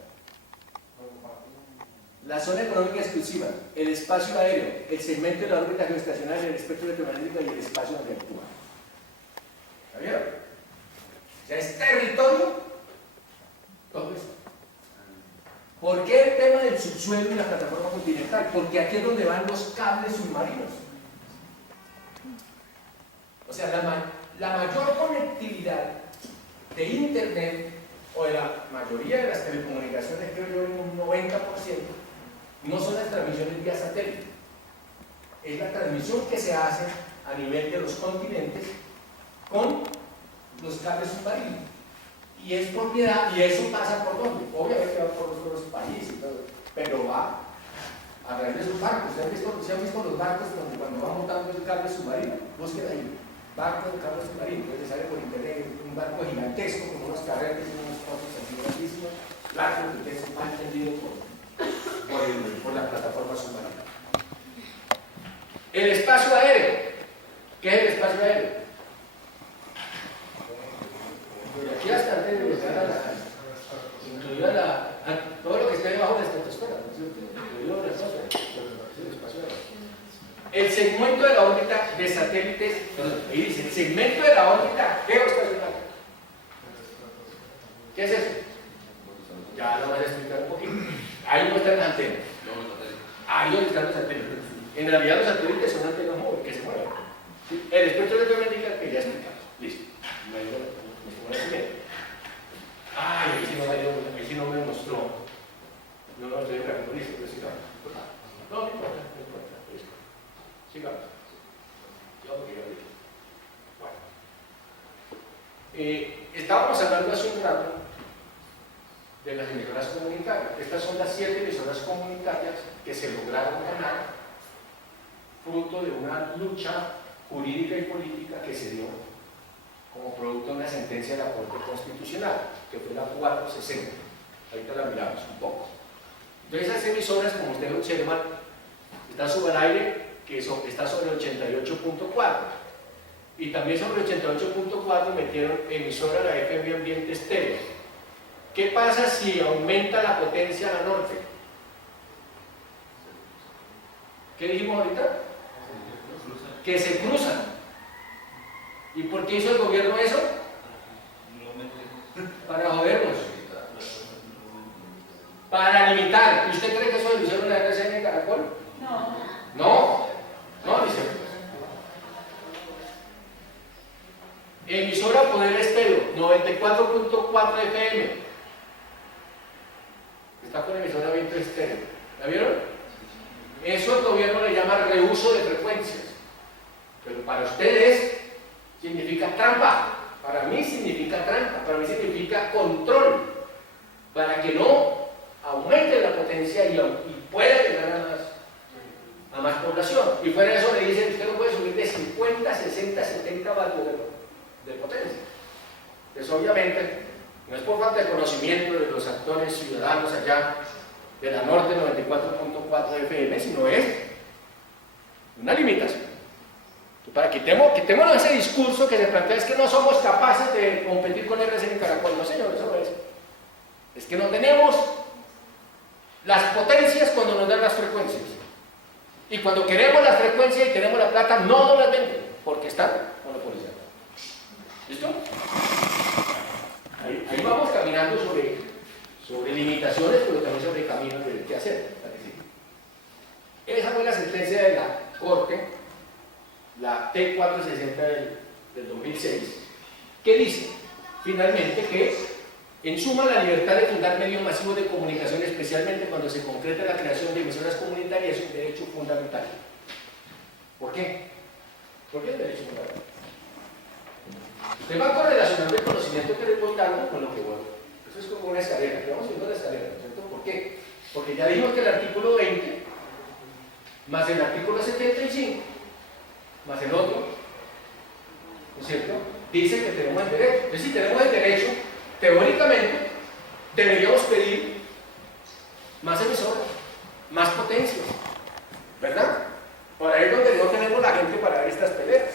La zona económica exclusiva, el espacio aéreo, el segmento de la órbita geoestacionaria, el espectro electromagnético y el espacio donde actúa. ¿Está bien? O sea, es territorio. Todo eso. ¿Por qué el tema del subsuelo y la plataforma continental? Porque aquí es donde van los cables submarinos. O sea, la mayor conectividad de Internet o de la mayoría de las telecomunicaciones, creo yo, en un 90%, no son las transmisiones vía satélite. Es la transmisión que se hace a nivel de los continentes con los cables submarinos. Y es propiedad, y eso pasa por dónde, obviamente va por otros países, pero va a través de sus barcos. ¿Se han visto los barcos cuando van montando el cable submarino? Busquen ahí, barco de cable submarino, entonces sale por internet un barco gigantesco con unos carretes y unos cosas así grandísimos, largos, que ustedes han entendido por la plataforma submarina. El espacio aéreo. ¿Qué es el espacio aéreo? De aquí hasta antes de llegar incluida todo lo que está debajo de la estratosfera, incluido la atmósfera, el espacio aéreo. El segmento de la órbita de satélites, ahí dice, el segmento de la órbita geoestacionaria. ¿Qué es eso? Ya lo voy a explicar un poquito. Ahí no están las antenas. Ahí donde están los satélites. En realidad los satélites son antenas móviles que se mueven. El espectro electromagnético que ya explicamos. Listo. Ay, ahí sí no me mostró. No estoy grabando, listo, pero sigamos. No importa, listo. Sigamos. Yo no quiero decir. Bueno. Estábamos hablando hace un rato de las emisoras comunitarias. Estas son las 7 emisoras comunitarias que se lograron ganar fruto de una lucha jurídica y política que se dio como producto de una sentencia de la Corte Constitucional, que fue la 460. Ahorita la miramos un poco. Entonces esas emisoras, como ustedes observan, están sobre el aire, que está sobre 88.4. Y también sobre 88.4 metieron emisora la FM Ambiente Estéreo. ¿Qué pasa si aumenta la potencia a la norte? ¿Qué dijimos ahorita? Que se cruzan. ¿Y por qué hizo el gobierno eso? Para jodernos. Para limitar. ¿Y usted cree que eso lo hicieron en la RCN en Caracol? No, dice. Emisora Poder Estéreo, 94.4 FM. Está con emisora Viento Estéreo. ¿La vieron? Eso el gobierno le llama reuso de frecuencias. Pero para ustedes significa trampa. Para mí significa trampa. Para mí significa control. Para que no aumente la potencia y pueda llegar a más población. Y fuera de eso le dicen, usted no puede subir de 50, 60, 70 vatios de potencia. Pues obviamente no es por falta de conocimiento de los actores ciudadanos allá de la norte 94.4 FM, sino es una limitación. Para quitémonos ese discurso que se plantea, es que no somos capaces de competir con RCN en Caracol. No, señor, eso no es. Es que no tenemos las potencias cuando nos dan las frecuencias. Y cuando queremos las frecuencias y queremos la plata, no nos las venden, porque están monopolizadas. ¿Listo? Ahí vamos caminando sobre limitaciones, pero también sobre caminos de qué hacer. Esa fue la sentencia de la Corte, la T460 del 2006, que dice finalmente que En suma, la libertad de fundar medios masivos de comunicación, especialmente cuando se concreta la creación de emisoras comunitarias, es un derecho fundamental. ¿Por qué? ¿Por qué es un derecho fundamental? Usted va a correlacionar el conocimiento que le voy dando con lo que voy. Eso es como una escalera, que vamos subiendo la escalera, ¿no es cierto? ¿Por qué? Porque ya dijimos que el artículo 20, más el artículo 75, más el otro, ¿no es cierto?, dice que tenemos el derecho. Es decir, tenemos el derecho, teóricamente, deberíamos pedir más emisoras, más potencias, ¿verdad? Por ahí es donde no tenemos la gente para ver estas peleas,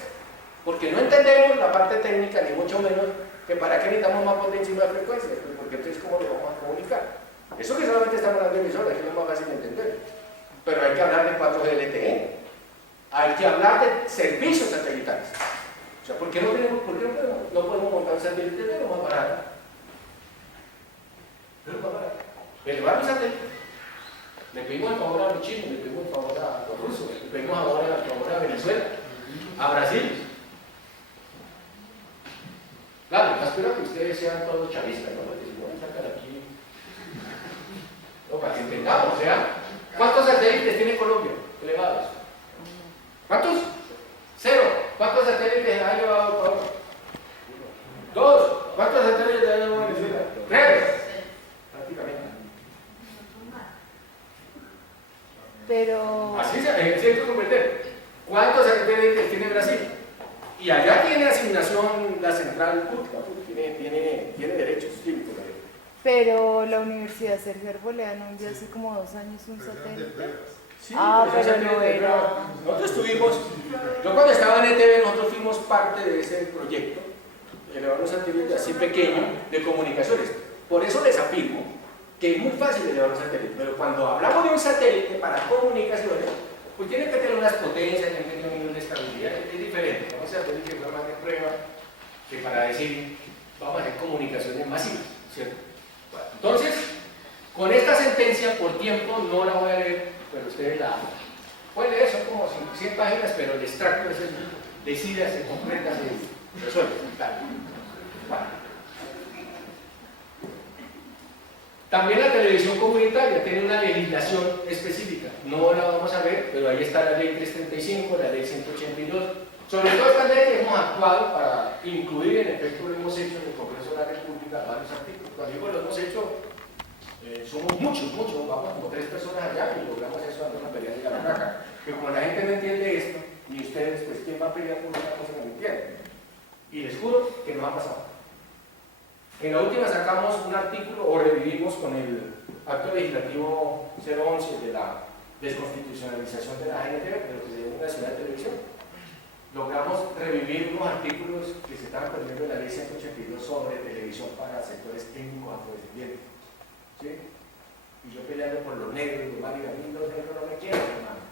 porque no entendemos la parte técnica, ni mucho menos que para qué necesitamos más potencia y más frecuencia, porque entonces ¿cómo le vamos a comunicar? Eso que solamente estamos hablando de emisoras, que es lo más fácil de entender, pero hay que hablar de 4G LTE, hay que hablar de servicios satelitales. O sea, ¿por qué no podemos montar un satélite de lo más barato? Pero más barato. Elevar un satélite. Le pedimos el favor a los chinos, le pedimos el favor a los rusos, le pedimos ahora el favor a Venezuela, a Brasil. Claro, está esperando que ustedes sean todos chavistas, ¿no? Porque si no, sacan aquí. No, para que entendamos, o sea, ¿cuántos satélites tiene Colombia elevados? ¿Cuántos? 0. ¿Cuántos satélites ha llevado Ecuador? 2. ¿Cuántos satélites ha llevado Venezuela? 3. Prácticamente. Pero... Así se hay que comprender. ¿Cuántos satélites tiene Brasil? Y allá tiene asignación la central pública, tiene derechos cívicos. Pero la Universidad Sergio Arboleda no envió hace como 2 años un satélite. Sí, pero no era. Nosotros estuvimos, yo cuando estaba en ETV, nosotros fuimos parte de ese proyecto, elevar un satélite así pequeño de comunicaciones. Por eso les afirmo que es muy fácil elevar un satélite, pero cuando hablamos de un satélite para comunicaciones, pues tiene que tener unas potencias, tiene que tener un nivel de estabilidad, es diferente. Vamos a hacer que fue más de prueba que para decir, vamos a hacer comunicaciones masivas, ¿cierto? Bueno, entonces, con esta sentencia, por tiempo, no la voy a leer, pero ustedes la pueden leer, son como 100 páginas, pero el extracto es el decida, se completa, se resuelve. Bueno. También la televisión comunitaria tiene una legislación específica, no la vamos a ver, pero ahí está la ley 335, la ley 182. Sobre todo estas leyes hemos actuado para incluir, en efecto lo hemos hecho en el Congreso de la República, varios artículos. Cuando digo lo hemos hecho, somos muchos, vamos como 3 personas allá y logramos eso dando una pelea de la barraca. Pero como la gente no entiende esto, y ustedes, pues, ¿quién va a pelear por una cosa que no entiende? Y les juro que nos ha pasado. En la última sacamos un artículo, o revivimos con el acto legislativo 011 de la desconstitucionalización de la GNT, de lo que se llama Nacional de Televisión. Logramos revivir unos artículos que se estaban perdiendo en la ley 182 sobre televisión para sectores técnicos afrodescendientes. ¿Sí? Y yo peleando por los negros, los malos, a mí los negros no me quieren, hermano.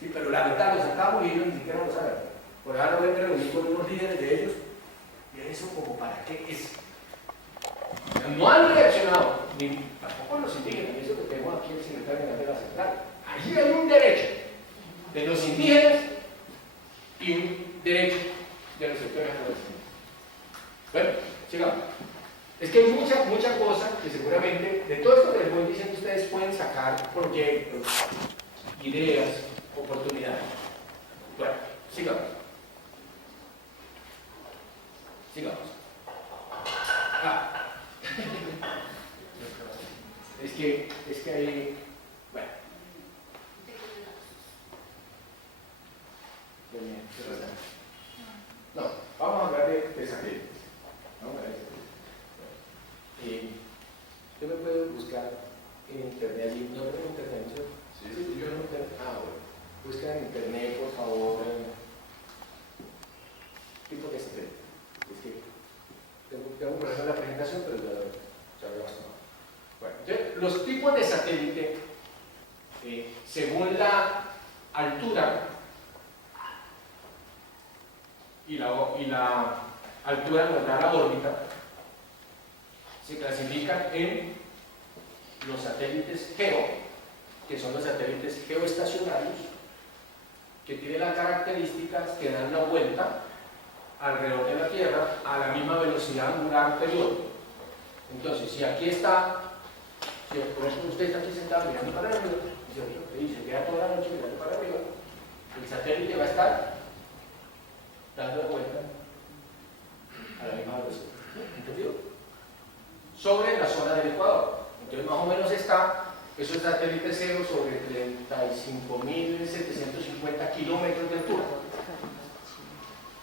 Sí, pero la verdad lo sacamos y ellos ni siquiera lo saben. Por ahora voy a reunir con unos líderes de ellos, y eso como para qué es. No han reaccionado, ni tampoco los indígenas, eso que tenemos aquí el secretario general de la central. Allí hay un derecho de los indígenas y un derecho de los sectores afrodescendientes. Bueno, sigamos. Es que hay mucha cosa que seguramente, de todo esto que les voy diciendo, ustedes pueden sacar proyectos, ideas, oportunidades. Bueno, sigamos. Sigamos. Es que hay, bueno. No, vamos a hablar de satélites. Vamos a hablar de satélites. Usted me puede buscar en internet allí, no tengo internet, ¿no? Sí, yo no tengo. Bueno. Busca en internet, por favor, tipo de satélite. Es que tengo por ejemplo la presentación, pero ya veremos cómo. Bueno, entonces, los tipos de satélite, según la altura y la altura de la órbita, se clasifican en los satélites geo, que son los satélites geoestacionarios, que tienen las características que dan la vuelta alrededor de la Tierra a la misma velocidad angular periódica. Entonces, si aquí está, si por ejemplo usted está aquí sentado mirando para arriba, y se queda toda la noche mirando para arriba, el satélite va a estar dando vuelta a la misma velocidad. ¿Entendido? Sobre la zona del Ecuador. Entonces, más o menos está, eso es satélite cero sobre 35.750 kilómetros de altura.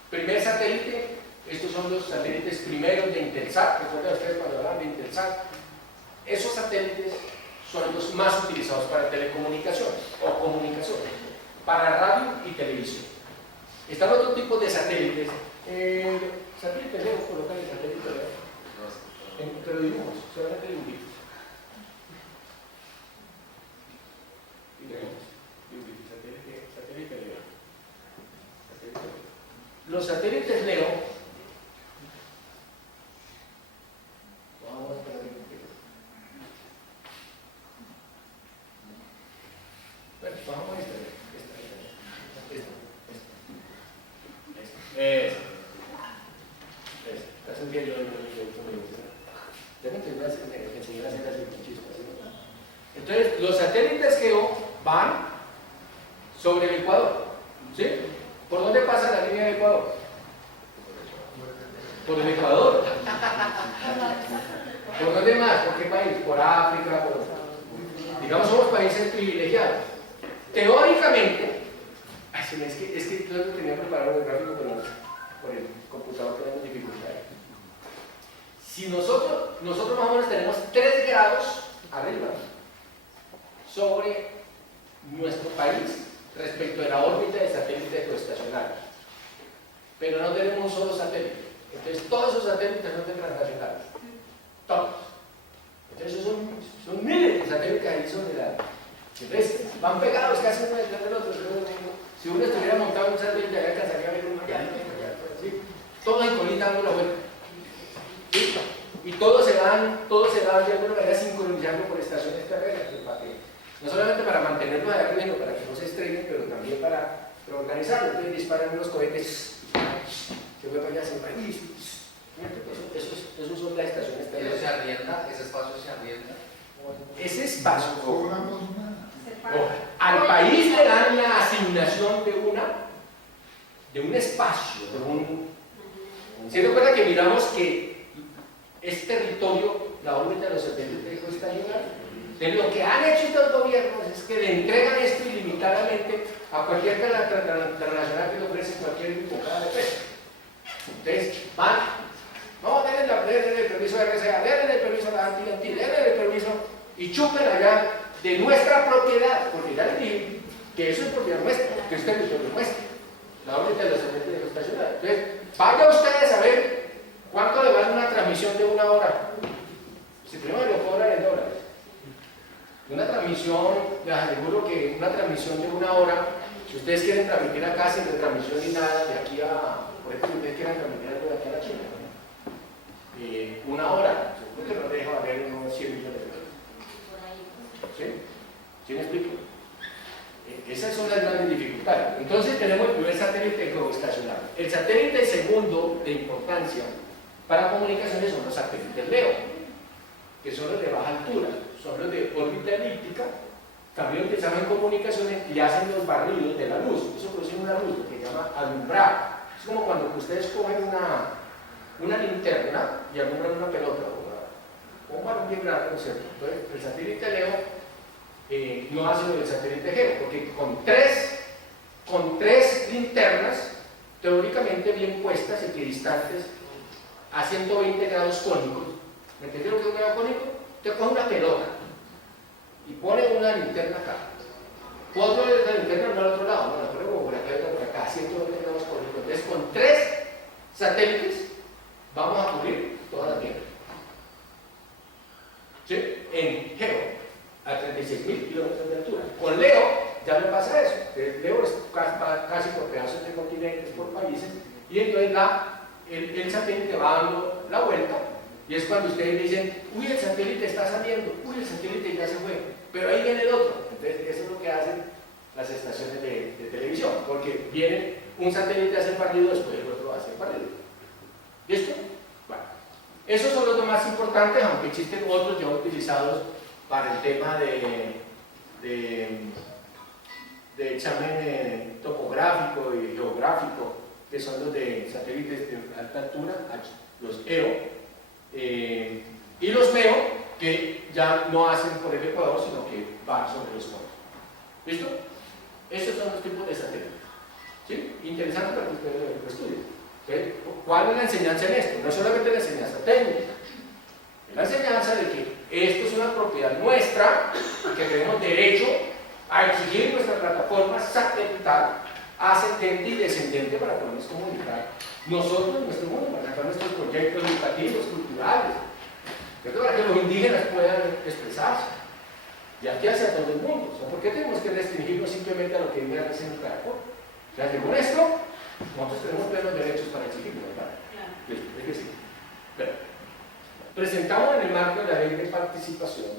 Primer satélite, estos son los satélites primeros de Intelsat. Recuerden ustedes cuando hablan de Intelsat, esos satélites son los más utilizados para telecomunicaciones o comunicaciones, para radio y televisión. Están otros tipos de satélites. Satélite Leo, colocar el satélite Leo. Pero dibujos, solamente dibujitos. Satélite Leo. Los satélites Leo, vamos a esperar un poquito. Bueno, vamos a esta. Hace un día yo ya me enseñé a hacer así chispas. Entonces, los satélites Geo van sobre el Ecuador. ¿Sí? ¿Por dónde pasa la línea del Ecuador? Por el Ecuador. ¿Por dónde más? ¿Por qué país? Por África, digamos, somos países privilegiados. Teóricamente, es que yo tenía preparado el gráfico por el computador, tenemos dificultades. Si nosotros más o menos tenemos 3 grados arriba sobre nuestro país respecto de la órbita de satélites geoestacionarios, pero no tenemos un solo satélite. Entonces todos esos satélites son transnacionales, todos. Entonces son miles de satélites ahí sobre la. Entonces van pegados casi uno detrás del otro. Si uno estuviera montado en un satélite, ya alcanzaría a ver uno allá, ¿sí? Todos en colita dando la vuelta. ¿Sí? Y todos se van de alguna manera sincronizando por estaciones terrestres, no solamente para mantenerlos allá arriba, sino para que no se estrellen, pero también para organizarlos. Entonces disparan unos cohetes, se fue para allá, se fue. Esos son las estaciones terrestres. ¿Se arrienda? ¿Ese espacio se arrienda? Ese espacio, No cobramos nada. al país le dan la asignación de un espacio, ¿Se recuerda que miramos que es territorio, la órbita de los satélites geoestacionarios? De lo que han hecho estos gobiernos es que le entregan esto ilimitadamente a cualquier transnacional que le ofrece cualquier enfocada de peso. Entonces, van, no, denle el permiso a RCA, denle el permiso a la AT&T, denle el permiso y chupen allá de nuestra propiedad, porque ya les dije que eso es propiedad nuestra, que es territorio nuestro, la órbita de los satélites geoestacionarios. Entonces, vayan ustedes a ver cuánto le vale una transmisión de 1 hora. Si primero lo cobran en dólares. Una transmisión, les aseguro que una transmisión de 1 hora, si ustedes quieren transmitir acá sin retransmisión ni nada, de aquí a, por ejemplo, si ustedes quieren transmitir algo de aquí a la China, 1 hora, seguro que no deja valer unos 100 millones de dólares. ¿Sí? ¿Sí me explico? Esas son las grandes dificultades. Entonces tenemos el primer satélite geoestacionario. El satélite segundo de importancia para comunicaciones son los satélites LEO, que son los de baja altura, son los de órbita elíptica, también utilizaban en comunicaciones y hacen los barridos de la luz. Eso produce una luz que se llama alumbrado. Es como cuando ustedes cogen una linterna y alumbran una pelota o un balón bien grande, ¿no es cierto? Entonces, el satélite LEO no hace lo del satélite Geo, porque con tres linternas teóricamente bien puestas, equidistantes, a 120 grados cónicos. ¿Me entendieron que es un grado cónico? Usted coge una pelota y pone una linterna acá. Otro de la linterna no al otro lado, no la pone como por acá y otra por acá, a 120 grados cónicos. Entonces, con 3 satélites vamos a cubrir toda la Tierra. ¿Sí? En Geo, a 36.000 kilómetros de altura. Con Leo ya no pasa eso. Leo es casi por pedazos de continentes, por países, y entonces el satélite va dando la vuelta, y es cuando ustedes dicen, uy, el satélite está saliendo, uy, el satélite ya se fue, pero ahí viene el otro. Entonces eso es lo que hacen las estaciones de televisión, porque viene un satélite a hacer partido, después el otro va a hacer partido. ¿Listo? Bueno. Esos son los más importantes, aunque existen otros ya utilizados para el tema de examen topográfico y geográfico, que son los de satélites de alta altura, los EO, y los MEO, que ya no hacen por el Ecuador, sino que van sobre los polos. ¿Listo? Esos son los tipos de satélites. ¿Sí? Interesante para que ustedes lo estudien. ¿Okay? ¿Cuál es la enseñanza en esto? No es solamente la enseñanza técnica, es la enseñanza de que esto es una propiedad nuestra y que tenemos derecho a exigir nuestra plataforma satelital ascendente y descendente para podernos comunicar nosotros en nuestro mundo, para sacar nuestros proyectos educativos, culturales, ¿cierto? Para que los indígenas puedan expresarse de aquí hacia todo el mundo. O sea, ¿por qué tenemos que restringirnos simplemente a lo que viene a decir el caracol? O sea, según esto, nosotros tenemos plenos derechos para exigirlo, ¿verdad? Claro. Es que sí. Pero, presentamos en el marco de la ley de participación,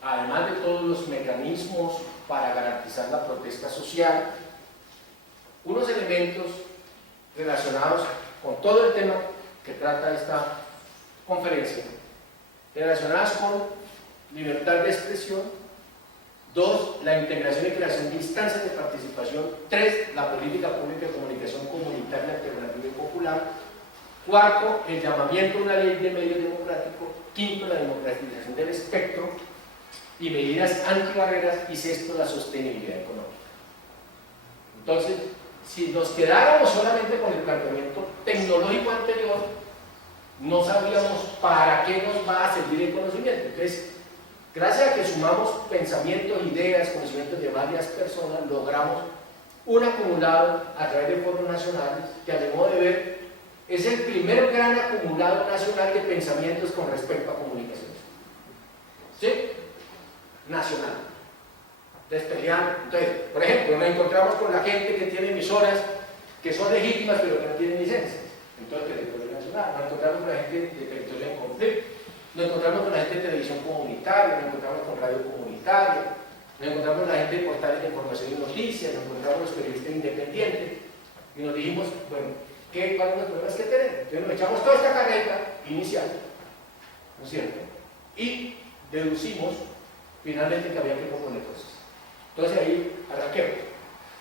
además de todos los mecanismos para garantizar la protesta social, unos elementos relacionados con todo el tema que trata esta conferencia, relacionados con libertad de expresión, 2, la integración y creación de instancias de participación, 3, la política pública de comunicación comunitaria, alternativa y popular, 4, el llamamiento a una ley de medios democrático, 5, la democratización del espectro y medidas antibarreras, y 6, la sostenibilidad económica. Entonces, si nos quedáramos solamente con el planteamiento tecnológico anterior, no sabíamos para qué nos va a servir el conocimiento. Entonces, gracias a que sumamos pensamientos, ideas, conocimientos de varias personas, logramos un acumulado a través de foros nacionales que, a mi modo de ver, es el primer gran acumulado nacional de pensamientos con respecto a comunicaciones. ¿Sí? Nacional. Despeleando. Entonces, por ejemplo, nos encontramos con la gente que tiene emisoras que son legítimas pero que no tienen licencias en todo el territorio nacional. Nos encontramos con la gente de territorio en conflicto. Nos encontramos con la gente de televisión comunitaria, nos encontramos con radio comunitaria, nos encontramos con la gente de portales de información y noticias, nos encontramos con los periodistas independientes y nos dijimos, bueno, ¿cuáles son los problemas que tenemos? Entonces nos echamos toda esta carreta inicial, ¿no es cierto? Y deducimos finalmente que había que proponer cosas. Entonces ahí arranquemos.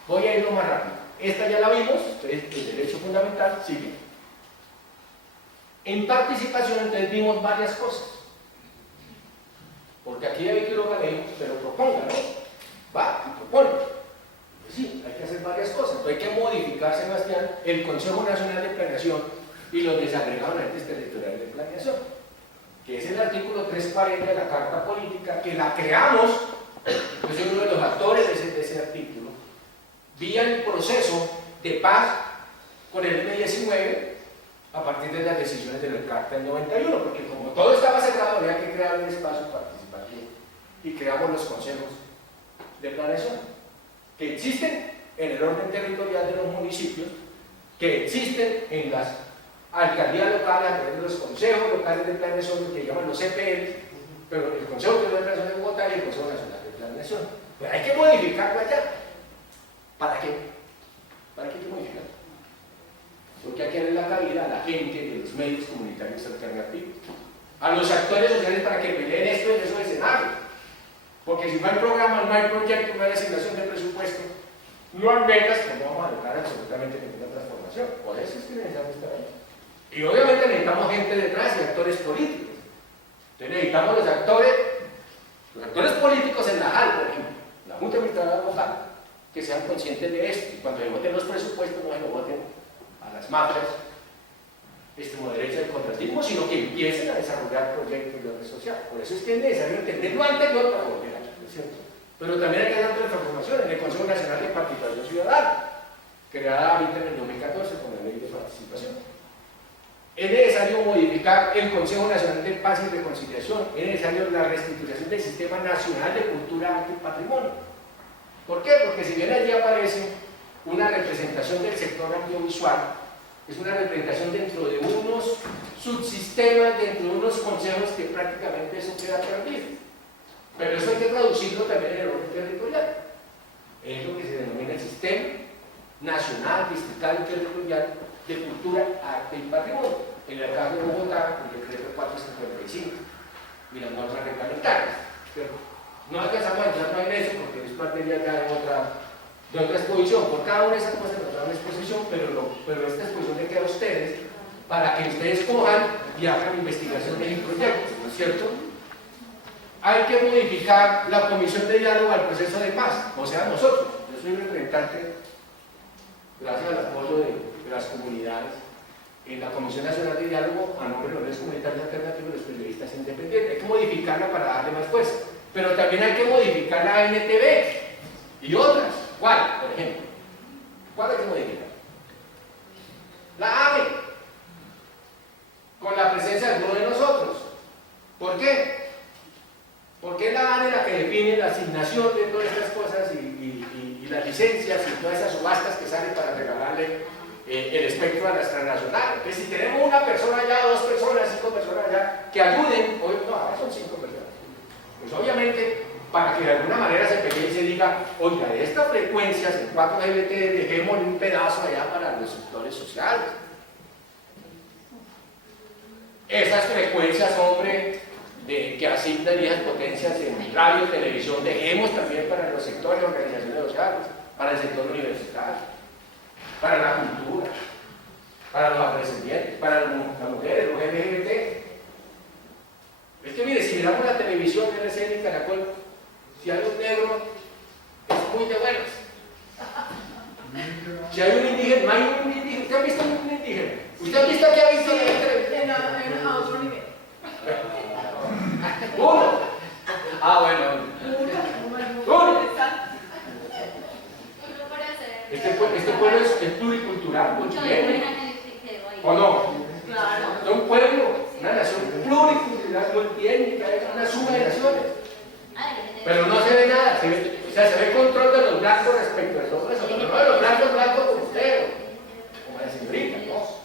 Voy a irlo más rápido. Esta ya la vimos, entonces el derecho fundamental sigue. En participación entonces vimos varias cosas. Porque aquí hay que lo leemos, pero proponga, ¿no? Va, y propone. Pues sí, hay que hacer varias cosas. Entonces hay que modificar, Sebastián, el Consejo Nacional de Planeación y los desagregados entes territoriales de planeación, que es el artículo 340 de la Carta Política, que la creamos, yo soy uno de los actores de ese artículo, vía el proceso de paz con el M19 a partir de las decisiones de la Carta del 91, porque como todo estaba cerrado había que crear un espacio participativo y creamos los consejos de planeación, que existen en el orden territorial de los municipios, que existen en las alcaldías locales a través de los consejos locales de planeación, que llaman los CPL, pero el Consejo de Planeación de Bogotá y el Consejo Nacional de Planeación. Pero hay que modificarlo allá. ¿Para qué? ¿Para qué hay que modificarlo? Porque hay que darle la cabida a la gente de los medios comunitarios alternativos, a los actores sociales para que peleen esto en esos escenarios. Porque si no hay programa, no hay proyecto, no hay asignación de presupuesto, no hay metas, pues no vamos a lograr absolutamente ninguna transformación. Por eso es que necesitamos estar ahí. Y obviamente necesitamos gente detrás y actores políticos. Entonces necesitamos los actores políticos en la JAL, por ejemplo, la Junta Administradora Local, que sean conscientes de esto. Y cuando se voten los presupuestos, no se lo voten a las mafias, extremo derecha del contratismo, sino que empiecen a desarrollar proyectos de orden social. Por eso es que es necesario entender lo anterior para volver aquí, ¿no es cierto? Pero también hay que dar otra transformación en el Consejo Nacional de Participación Ciudadana, creada ahorita en el 2014 con la ley de participación. Es necesario modificar el Consejo Nacional de Paz y Reconciliación, es necesario la restitución del Sistema Nacional de Cultura, Arte y Patrimonio. ¿Por qué? Porque si bien allí aparece una representación del sector audiovisual, es una representación dentro de unos subsistemas, dentro de unos consejos que prácticamente eso queda perdido. Pero eso hay que traducirlo también en el orden territorial. Es lo que se denomina el Sistema Nacional, Distrital y Territorial de Cultura, Arte y Patrimonio. En el caso de Bogotá, el decreto 455 y las normas reglamentarias. Pero no alcanzamos a entrar en eso porque es materia ya de otra exposición. Por cada una de esas cosas nos da una exposición, pero esta exposición le queda a ustedes para que ustedes cojan y hagan investigaciones y proyectos, ¿no es cierto? Hay que modificar la comisión de diálogo al proceso de paz, o sea, nosotros. Yo soy representante, gracias al apoyo de las comunidades, en la Comisión Nacional de Diálogo a nombre de los redes comunitarios alternativos de los periodistas independientes. Hay que modificarla para darle más fuerza, pero también hay que modificar la NTV y otras. ¿Cuál, por ejemplo? ¿Cuál hay que modificar? La AVE, con la presencia de uno de nosotros. ¿Por qué? Porque es la ANE la que define la asignación de todas estas cosas y las licencias y todas esas subastas que salen para regalarle el espectro a las transnacionales. Entonces, si tenemos una persona allá, 2 personas, 5 personas allá, que ayuden, hoy no, ahora son 5 personas. Pues obviamente, para que de alguna manera se pelee y se diga, oiga, de estas frecuencias en 4 GBT dejémosle un pedazo allá para los sectores sociales. Esas frecuencias, hombre, que asignan esas potencias en radio y televisión, dejemos también para los sectores, organizaciones sociales, para el sector universitario, para la cultura, para los afrodescendientes, para las mujeres, los LGBT. Es que mire, si miramos la televisión, RCN y Caracol, si hay un negro, es muy de buenas. Si hay un indígena, no hay un indígena. ¿Usted ha visto un indígena? ¿Usted ha visto que ha visto la televisión? A otro nivel. Uno. Ah, bueno. Uno. Este pueblo es pluricultural, multiétnico. ¿O no? Claro. Es un pueblo, una nación pluricultural, multiétnica, es una suma de naciones. Pero no se ve nada, se ve control de los blancos respecto a los otros, no de los blancos como usted, como la señorita, no.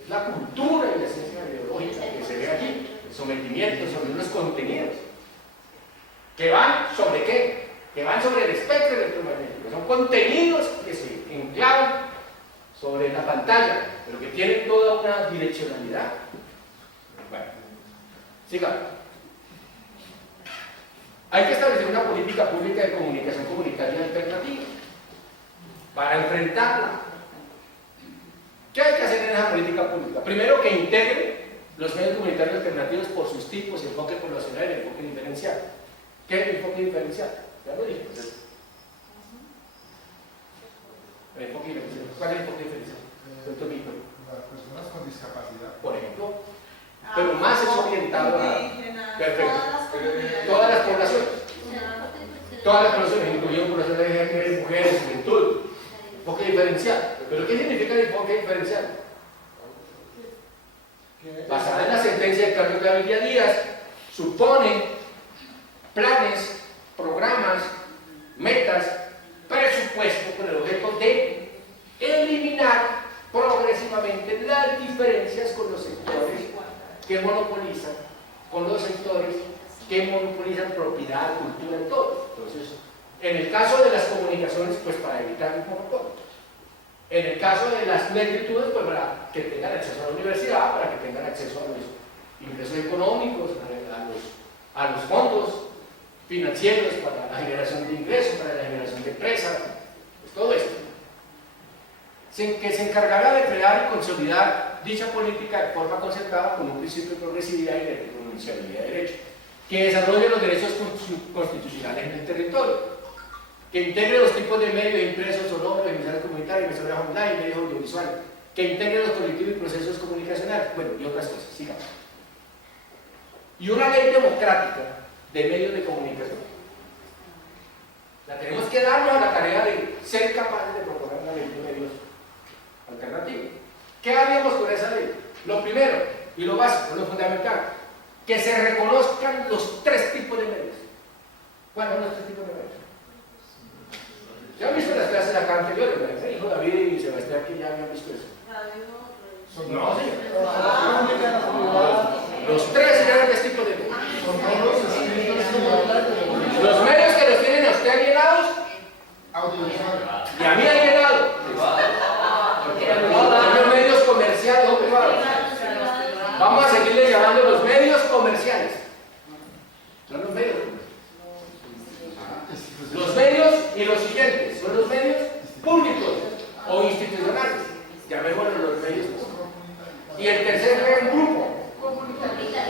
Es la cultura y la ciencia ideológica que se ve allí, el sometimiento sobre unos contenidos. ¿Que van sobre qué? Que van sobre el espectro electromagnético. Son contenidos que se enclavan sobre la pantalla, pero que tienen toda una direccionalidad. Bueno, sigamos. Hay que establecer una política pública de comunicación comunitaria alternativa para enfrentarla. ¿Qué hay que hacer en esa política pública? Primero, que integre los medios comunitarios alternativos por sus tipos, enfoque poblacional y enfoque diferencial. ¿Qué es el enfoque diferencial? Ya lo dije. El enfoque diferencial. ¿Cuál es el enfoque diferencial? Las personas con discapacidad. Por ejemplo, pero más es orientado a... Perfecto. Todas las poblaciones. Todas las poblaciones, incluyendo poblaciones de género, mujeres, juventud. Enfoque diferencial. ¿Pero qué significa el enfoque diferencial? Basada en la sentencia de Carlos Gaviria Díaz, supone planes, programas, metas, presupuesto con el objeto de eliminar progresivamente las diferencias con los sectores que monopolizan, con los sectores que monopolizan propiedad, cultura y todo. Entonces, en el caso de las comunicaciones, pues para evitar el monopolio. En el caso de las negritudes, pues para que tengan acceso a la universidad, para que tengan acceso a los ingresos económicos, a los fondos financieros para la generación de ingresos, para la generación de empresas, pues todo esto. Que se encargará de crear y consolidar dicha política de forma concertada con un principio de progresividad y de pronunciabilidad de derechos, que desarrolle los derechos constitucionales en el territorio, que integre los tipos de medios impresos, sonoros, emisoras comunitarias, emisoras online, medios audiovisuales, que integre los colectivos y procesos comunicacionales, bueno, y otras cosas, sigamos. Y una ley democrática de medios de comunicación. La tenemos que darnos a la tarea de ser capaces de proponer una ley de medios alternativos. ¿Qué haríamos con esa ley? Lo primero, y lo básico, lo fundamental, que se reconozcan los 3 tipos de medios. ¿Cuáles son los 3 tipos de medios? ¿Ya han visto las clases acá anteriores? Me dijo David y Sebastián que ya habían visto eso. No, sí. Los 3 grandes tipos de medios. Los medios que los tienen a usted alienados y a mí alienado. Los medios comerciales o privados. comerciales. Son los medios. Los medios y los siguientes son los medios públicos o institucionales. Llamémoslo los medios. Y el tercer gran grupo,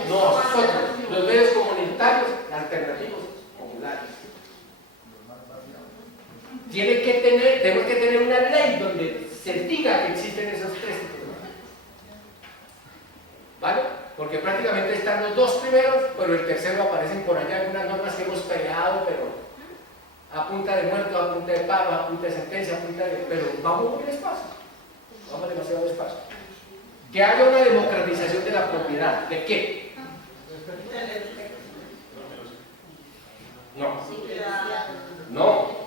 nosotros, los medios comunitarios alternativos populares. Tenemos que tener una ley donde se diga que existen esos tres tipos. ¿Vale? Porque prácticamente están los dos primeros, pero el tercero aparecen por allá algunas normas que hemos peleado, pero a punta de muerto, a punta de paro, a punta de sentencia, pero vamos muy despacio. Vamos demasiado despacio. Que haya una democratización de la propiedad. ¿De qué? No.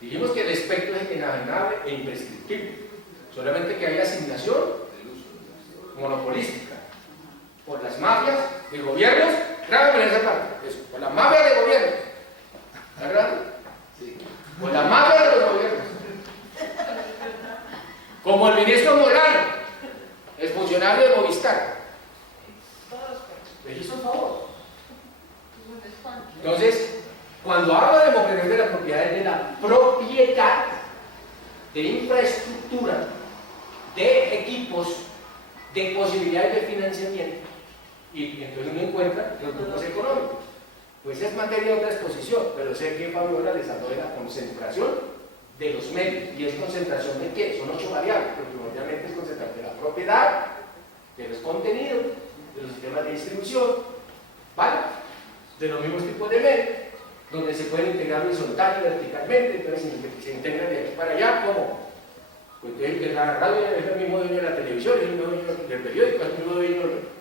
Dijimos que el espectro es inalienable e imprescriptible. Solamente que haya asignación monopolística por las mafias de gobiernos. Grábame en esa parte. Eso, por las mafias de gobiernos. ¿Está grabando? Sí. Por la mafia de los gobiernos. Como el ministro Molano, el funcionario de Movistar. Le hizo un favor. Entonces, cuando hablo de democratización de la propiedad, es de la propiedad de infraestructura, de equipos, de posibilidades de financiamiento. Y entonces uno encuentra los grupos económicos. Pues es materia de otra exposición, pero sé que Fabiola les habló de la concentración de los medios. ¿Y es concentración de qué? Son 8 variables, pero primordialmente es concentración de la propiedad, de los contenidos, de los sistemas de distribución, ¿vale? De los mismos tipos de medios, donde se pueden integrar horizontal y verticalmente. Entonces se integran de aquí para allá, ¿cómo? Pues la radio es el mismo dueño de la televisión, es el mismo dueño del periódico, es el mismo dueño de...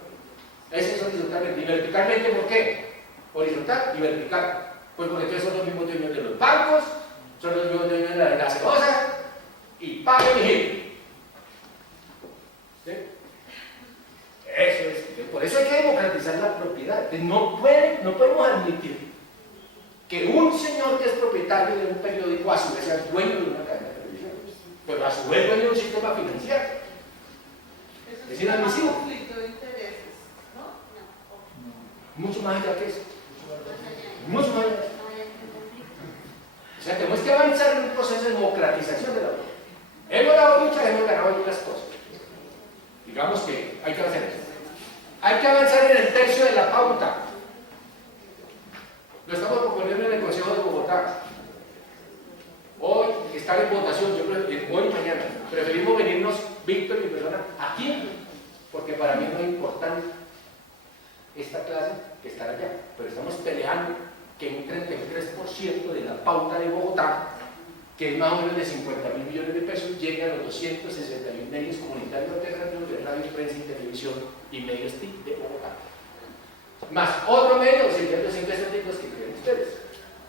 Eso es horizontalmente. ¿Y verticalmente por qué? Horizontal y vertical. Pues porque entonces son los mismos dueños de los bancos, son los mismos dueños de la gaseosa y paguen y giren. ¿Sí? Eso es. Por eso hay que democratizar la propiedad. No podemos admitir que un señor que es propietario de un periódico a su vez sea dueño de una cadena de televisión, pero a su vez dueño de un sistema financiero. Es inadmisible. Mucho más allá que eso. Mucho más allá. O sea, tenemos que avanzar en un proceso de democratización de la vida. Hemos dado muchas, hemos ganado algunas cosas. Digamos que hay que hacer eso. Hay que avanzar en el tercio de la pauta. Lo estamos proponiendo en el Consejo de Bogotá. Hoy está en votación, hoy y mañana. Preferimos venirnos, Víctor y mi persona, aquí, porque para mí es muy importante esta clase que estar allá. Pero estamos peleando que un 33% de la pauta de Bogotá, que es más o menos de 50.000 millones de pesos, llegue a los 260.000 medios comunitarios alternativos de radio, prensa y televisión y medios TIC de Bogotá. Más otro medio, serían 200 estéticos que creen ustedes.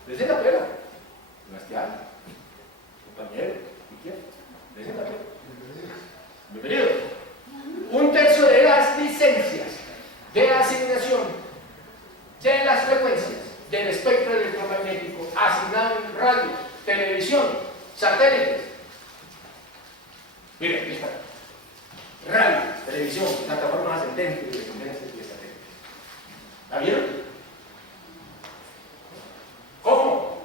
Desde la prueba. Sebastián, compañero, ¿y quién? Desde la prueba. Bienvenidos. Un tercio de las licencias de asignación de las frecuencias del espectro electromagnético asignado en radio, televisión, satélites. Miren, aquí está. Radio, televisión, plataformas ascendentes y descendentes y satélites. ¿La vieron? ¿Cómo?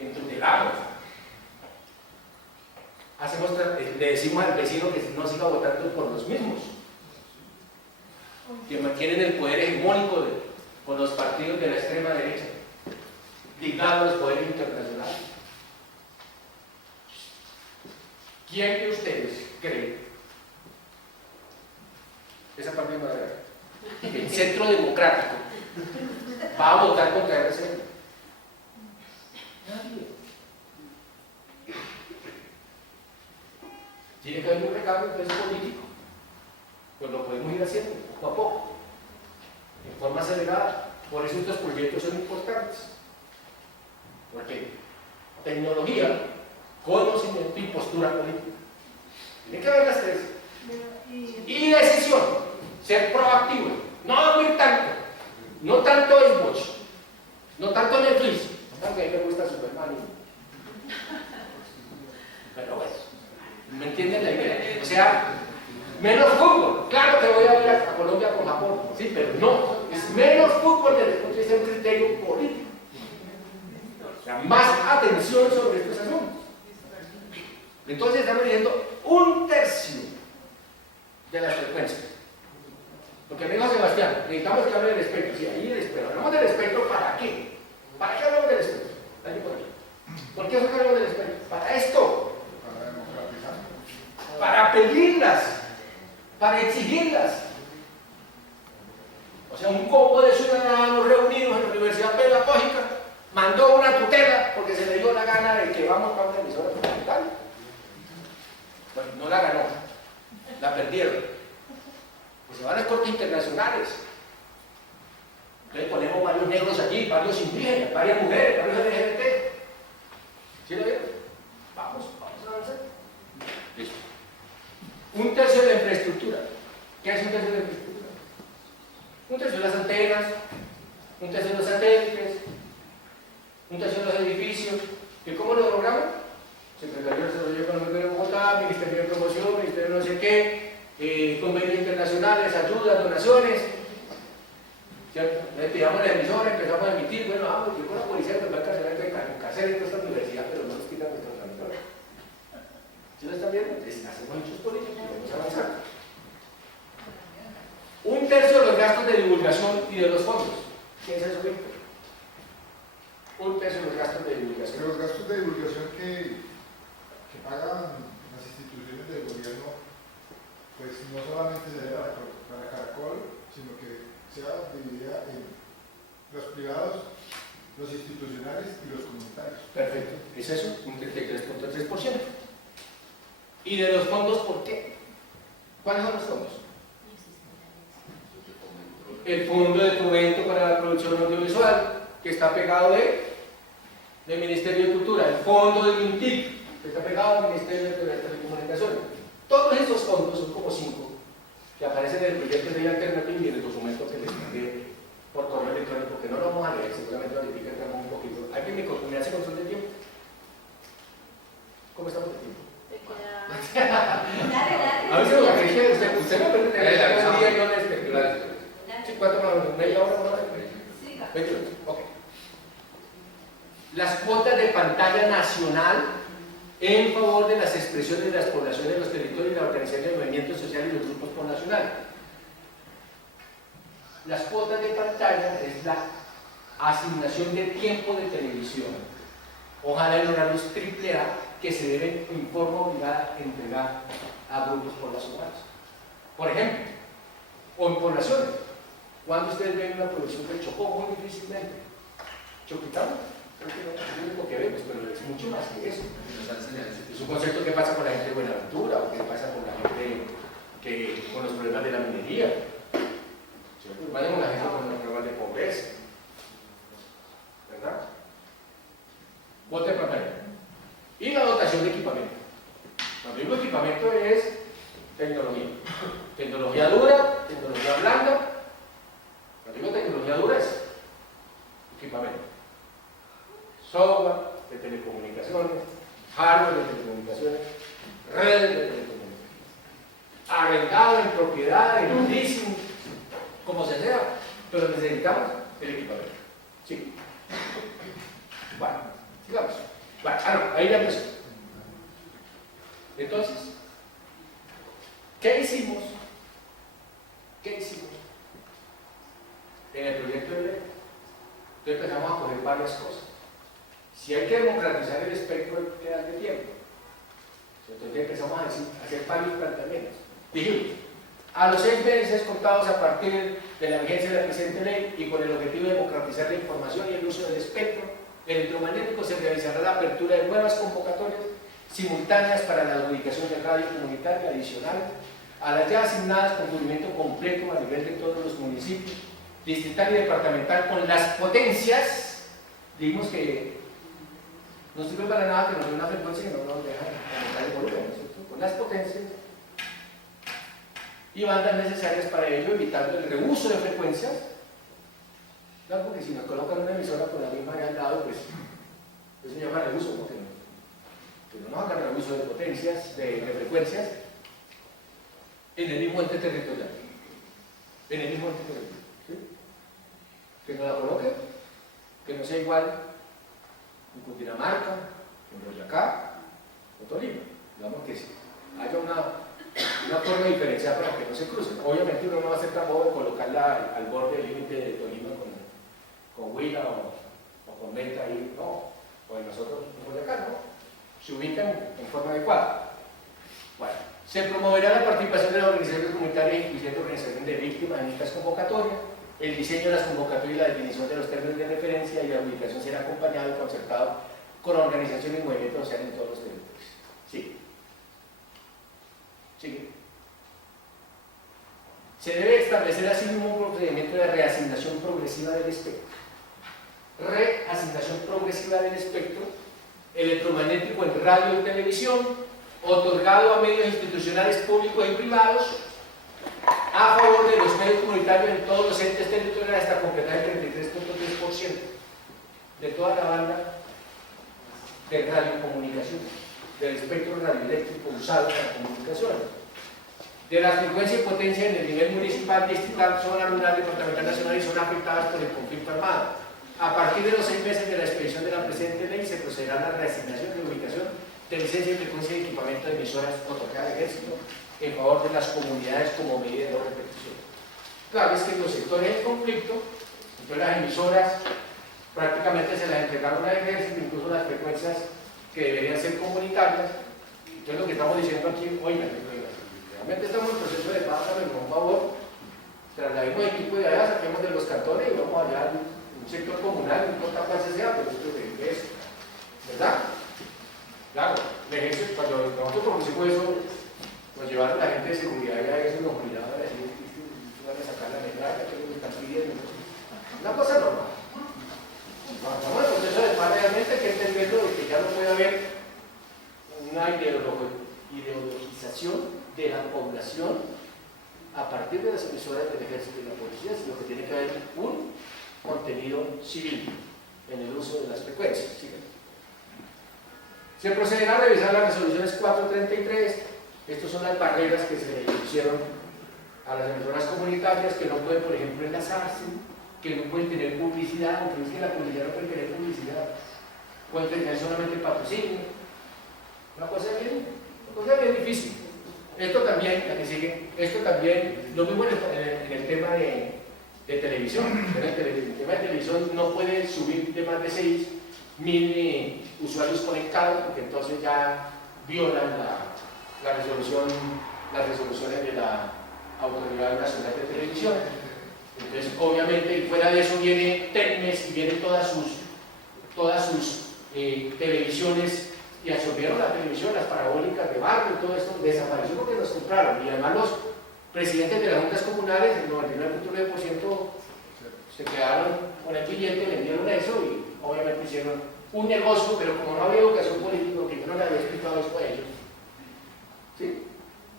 Entutelamos. Le decimos al vecino que no siga votando por los mismos, que mantienen el poder hegemónico con los partidos de la extrema derecha, ligados a los poderes internacionales. ¿Quién de ustedes cree, esa parte de madera, que el Centro Democrático va a votar contra RCN? Nadie. Tiene que haber un recambio de peso político, pues lo podemos ir haciendo poco a poco, en forma acelerada. Por eso estos proyectos son importantes, porque tecnología, conocimiento y postura política, tiene que haber las tres. Y decisión, ser proactivo, no dormir tanto, no tanto Xbox, no tanto Netflix, aunque a mí me gusta Superman, pero bueno, ¿me entienden la idea? O sea, menos fútbol, claro que voy a ir a Colombia con Japón, sí, pero no menos fútbol desde el punto de vista de un criterio político. O sea, más atención sobre estos asuntos. Entonces estamos diciendo 1/3 de las frecuencias. Porque me dijo Sebastián, necesitamos que hable del espectro. Sí, ahí el espectro. ¿Hablamos del espectro para qué? ¿Para qué hablamos del espectro? Aquí por aquí. ¿Por qué hablamos del espectro? Para esto. Para democratizar. Para pedirlas. Para exigirlas. O sea, un combo de ciudadanos reunidos en la Universidad Pedagógica mandó una tutela porque se le dio la gana de que vamos para una emisora fundamental. Bueno, no la ganó, la perdieron. Pues se van a las cortes internacionales. Entonces ponemos varios negros allí, varios indígenas, varias mujeres, varios LGBT. ¿Sí lo vieron? Vamos a avanzar. Listo. 1/3 de la infraestructura. ¿Qué es 1/3 de la infraestructura? 1/3 de las antenas, 1/3 de los satélites, 1/3 de los edificios. ¿Y cómo lo logramos? Secretaría de Desarrollo Económico de Bogotá, Ministerio de Promoción, Ministerio de no sé qué, convenios internacionales, ayudas, donaciones. ¿Cierto? Le pidamos la emisora, empezamos a emitir, bueno, vamos, yo con la policía nos va a encarcelar de esta universidad, pero no nos quitan nuestra transmisora. ¿Sí lo están viendo? Entonces, hacemos hechos políticos y vamos a avanzar. 1/3 de los gastos de divulgación y de los fondos. ¿Qué es eso, Víctor? 1/3 de los gastos de divulgación. Que los gastos de divulgación que pagan las instituciones del gobierno, pues no solamente se debe para Caracol, sino que sea dividida en los privados, los institucionales y los comunitarios. Perfecto. ¿Es eso? Un 33.3%. ¿Y de los fondos por qué? ¿Cuáles son los fondos? El Fondo de Fomento para la Producción Audiovisual, que está pegado del Ministerio de Cultura, el Fondo del MINTIC, que está pegado al Ministerio de Telecomunicaciones. Todos estos fondos, son como 5, que aparecen en el proyecto de ley alternativo y en el documento que les mandé por correo electrónico, que no lo vamos a leer, seguramente ahorita entramos un poquito. ¿Alguien me hace control del tiempo? ¿Cómo estamos de tiempo? Dale. A veces lo que dice usted me permite tener un día y no le espectacular. Sí, ¿cuánto más? ¿Media hora? Sí. 20 minutos. Ok. Las cuotas de pantalla nacional en favor de las expresiones de las poblaciones de los territorios y la organización de movimientos sociales y los grupos poblacionales. Las cuotas de pantalla es la asignación de tiempo de televisión, ojalá en horarios AAA, que se deben en forma obligada entregar a grupos poblacionales. Por ejemplo, o en poblaciones. Cuando ustedes ven una producción del Chocó, muy difícilmente. Choquitano, creo que no es lo que vemos, pero es mucho más que eso. Es un concepto que pasa con la gente de Buenaventura, o que pasa con la gente con los problemas de la minería. Vaya con la gente con los problemas de pobreza. ¿Verdad? Cuota de pantalla. Y la dotación de equipamiento. Cuando digo equipamiento es tecnología. Tecnología dura, tecnología blanda. Cuando digo tecnología dura es equipamiento. Software de telecomunicaciones, hardware de telecomunicaciones, redes de telecomunicaciones. Arrendado en propiedad, en leasing, como se sea, pero necesitamos el equipamiento. ¿Sí? Bueno, sigamos. Bueno, ahí ya empezó. Entonces, ¿qué hicimos? En el proyecto de ley? Entonces empezamos a poner varias cosas. Si hay que democratizar el espectro, hay que darle tiempo. Entonces empezamos a hacer varios planteamientos. Dijimos, a los 6 meses contados a partir de la vigencia de la presente ley y con el objetivo de democratizar la información y el uso del espectro electromagnético, se realizará la apertura de nuevas convocatorias simultáneas para la adjudicación de radio comunitaria adicional a las ya asignadas con cumplimiento completo a nivel de todos los municipios, distrital y departamental, con las potencias. Dijimos que no sirve para nada que nos den una frecuencia que no nos deja aumentar el volumen, ¿no es cierto? Con las potencias y bandas necesarias para ello, evitando el reuso de frecuencias. Claro, porque si nos colocan una emisora con la misma de al lado, pues eso se llama reuso, ¿no? Que no nos hagan reuso de potencias, de frecuencias, en el mismo ente territorial. En el mismo ente territorial. ¿Sí? que no la coloquen, que no sea igual en Cundinamarca, en Boyacá o Tolima. Digamos que haya una forma de diferenciar para que no se crucen. Obviamente uno no va a ser tan bobo de colocarla al borde del límite de Tolima con Huila o con Meta ahí, no, o en nosotros en Boyacá, no. Se ubican en forma adecuada. Bueno, se promoverá la participación de las organizaciones comunitarias, incluyendo organizaciones de víctimas en estas convocatorias. El diseño de las convocatorias y la definición de los términos de referencia y la publicación será acompañado y concertado con organizaciones y movimientos sociales en todos los territorios. Sí. Sigue. Se debe establecer así un procedimiento de reasignación progresiva del espectro. Reasignación progresiva del espectro electromagnético en radio y televisión, otorgado a medios institucionales públicos y privados, a favor de los medios comunitarios en todos los entes territoriales hasta completar el 33.3% de toda la banda de radiocomunicación, del espectro radioeléctrico usado para comunicaciones. De las frecuencias y potencias en el nivel municipal, distrital, zona rural, departamental, nacional y zona afectadas por el conflicto armado. A partir de los 6 meses de la expedición de la presente ley, se procederá a la reasignación de ubicación de licencia y frecuencia de equipamiento de emisoras otorgadas al ejército en favor de las comunidades como medida de no repetición. Claro, es que en los sectores de conflicto, entonces las emisoras prácticamente se las entregaron al ejército, incluso las frecuencias que deberían ser comunitarias. Entonces lo que estamos diciendo aquí, oigan, realmente estamos en proceso de paz, pero por favor, traslademos equipo de allá, saquemos de los cantones y vamos allá a un sector comunal, no importa cuál sea, pero esto es eso, ¿verdad? Claro, el ejército, cuando nosotros propusimos eso, nos llevaron la gente de seguridad y a eso nos miraban a decir, van a sacar la metralla, que nos están pidiendo. Una cosa normal. Cuando estamos en el proceso de paz, realmente hay que entenderlo de que ya no puede haber una ideologización de la población a partir de las emisoras del ejército y la policía, sino que tiene que haber un contenido civil en el uso de las frecuencias. ¿Sí? Se procederá a revisar las resoluciones 433. Estas son las barreras que se le pusieron a las emisoras comunitarias, que no pueden, por ejemplo, enlazarse, que no pueden tener publicidad, aunque es que la publicidad no puede tener publicidad, pueden tener solamente patrocinio. Una cosa bien difícil. Esto también, la que sigue, esto también, lo mismo en el tema de televisión. En el tema de televisión no puede subir de más de 6.000 usuarios conectados, porque entonces ya violan las resoluciones de la Autoridad Nacional de Televisión. Entonces, obviamente, y fuera de eso viene Telmes y vienen todas sus televisiones, y absorbieron la televisión, las parabólicas de barrio y todo esto desapareció porque nos compraron. Y además los presidentes de las juntas comunales, el 99.9%, se quedaron con el billete, vendieron eso y obviamente hicieron un negocio, pero como no había educación política, que yo no le había explicado esto a ellos, ¿sí?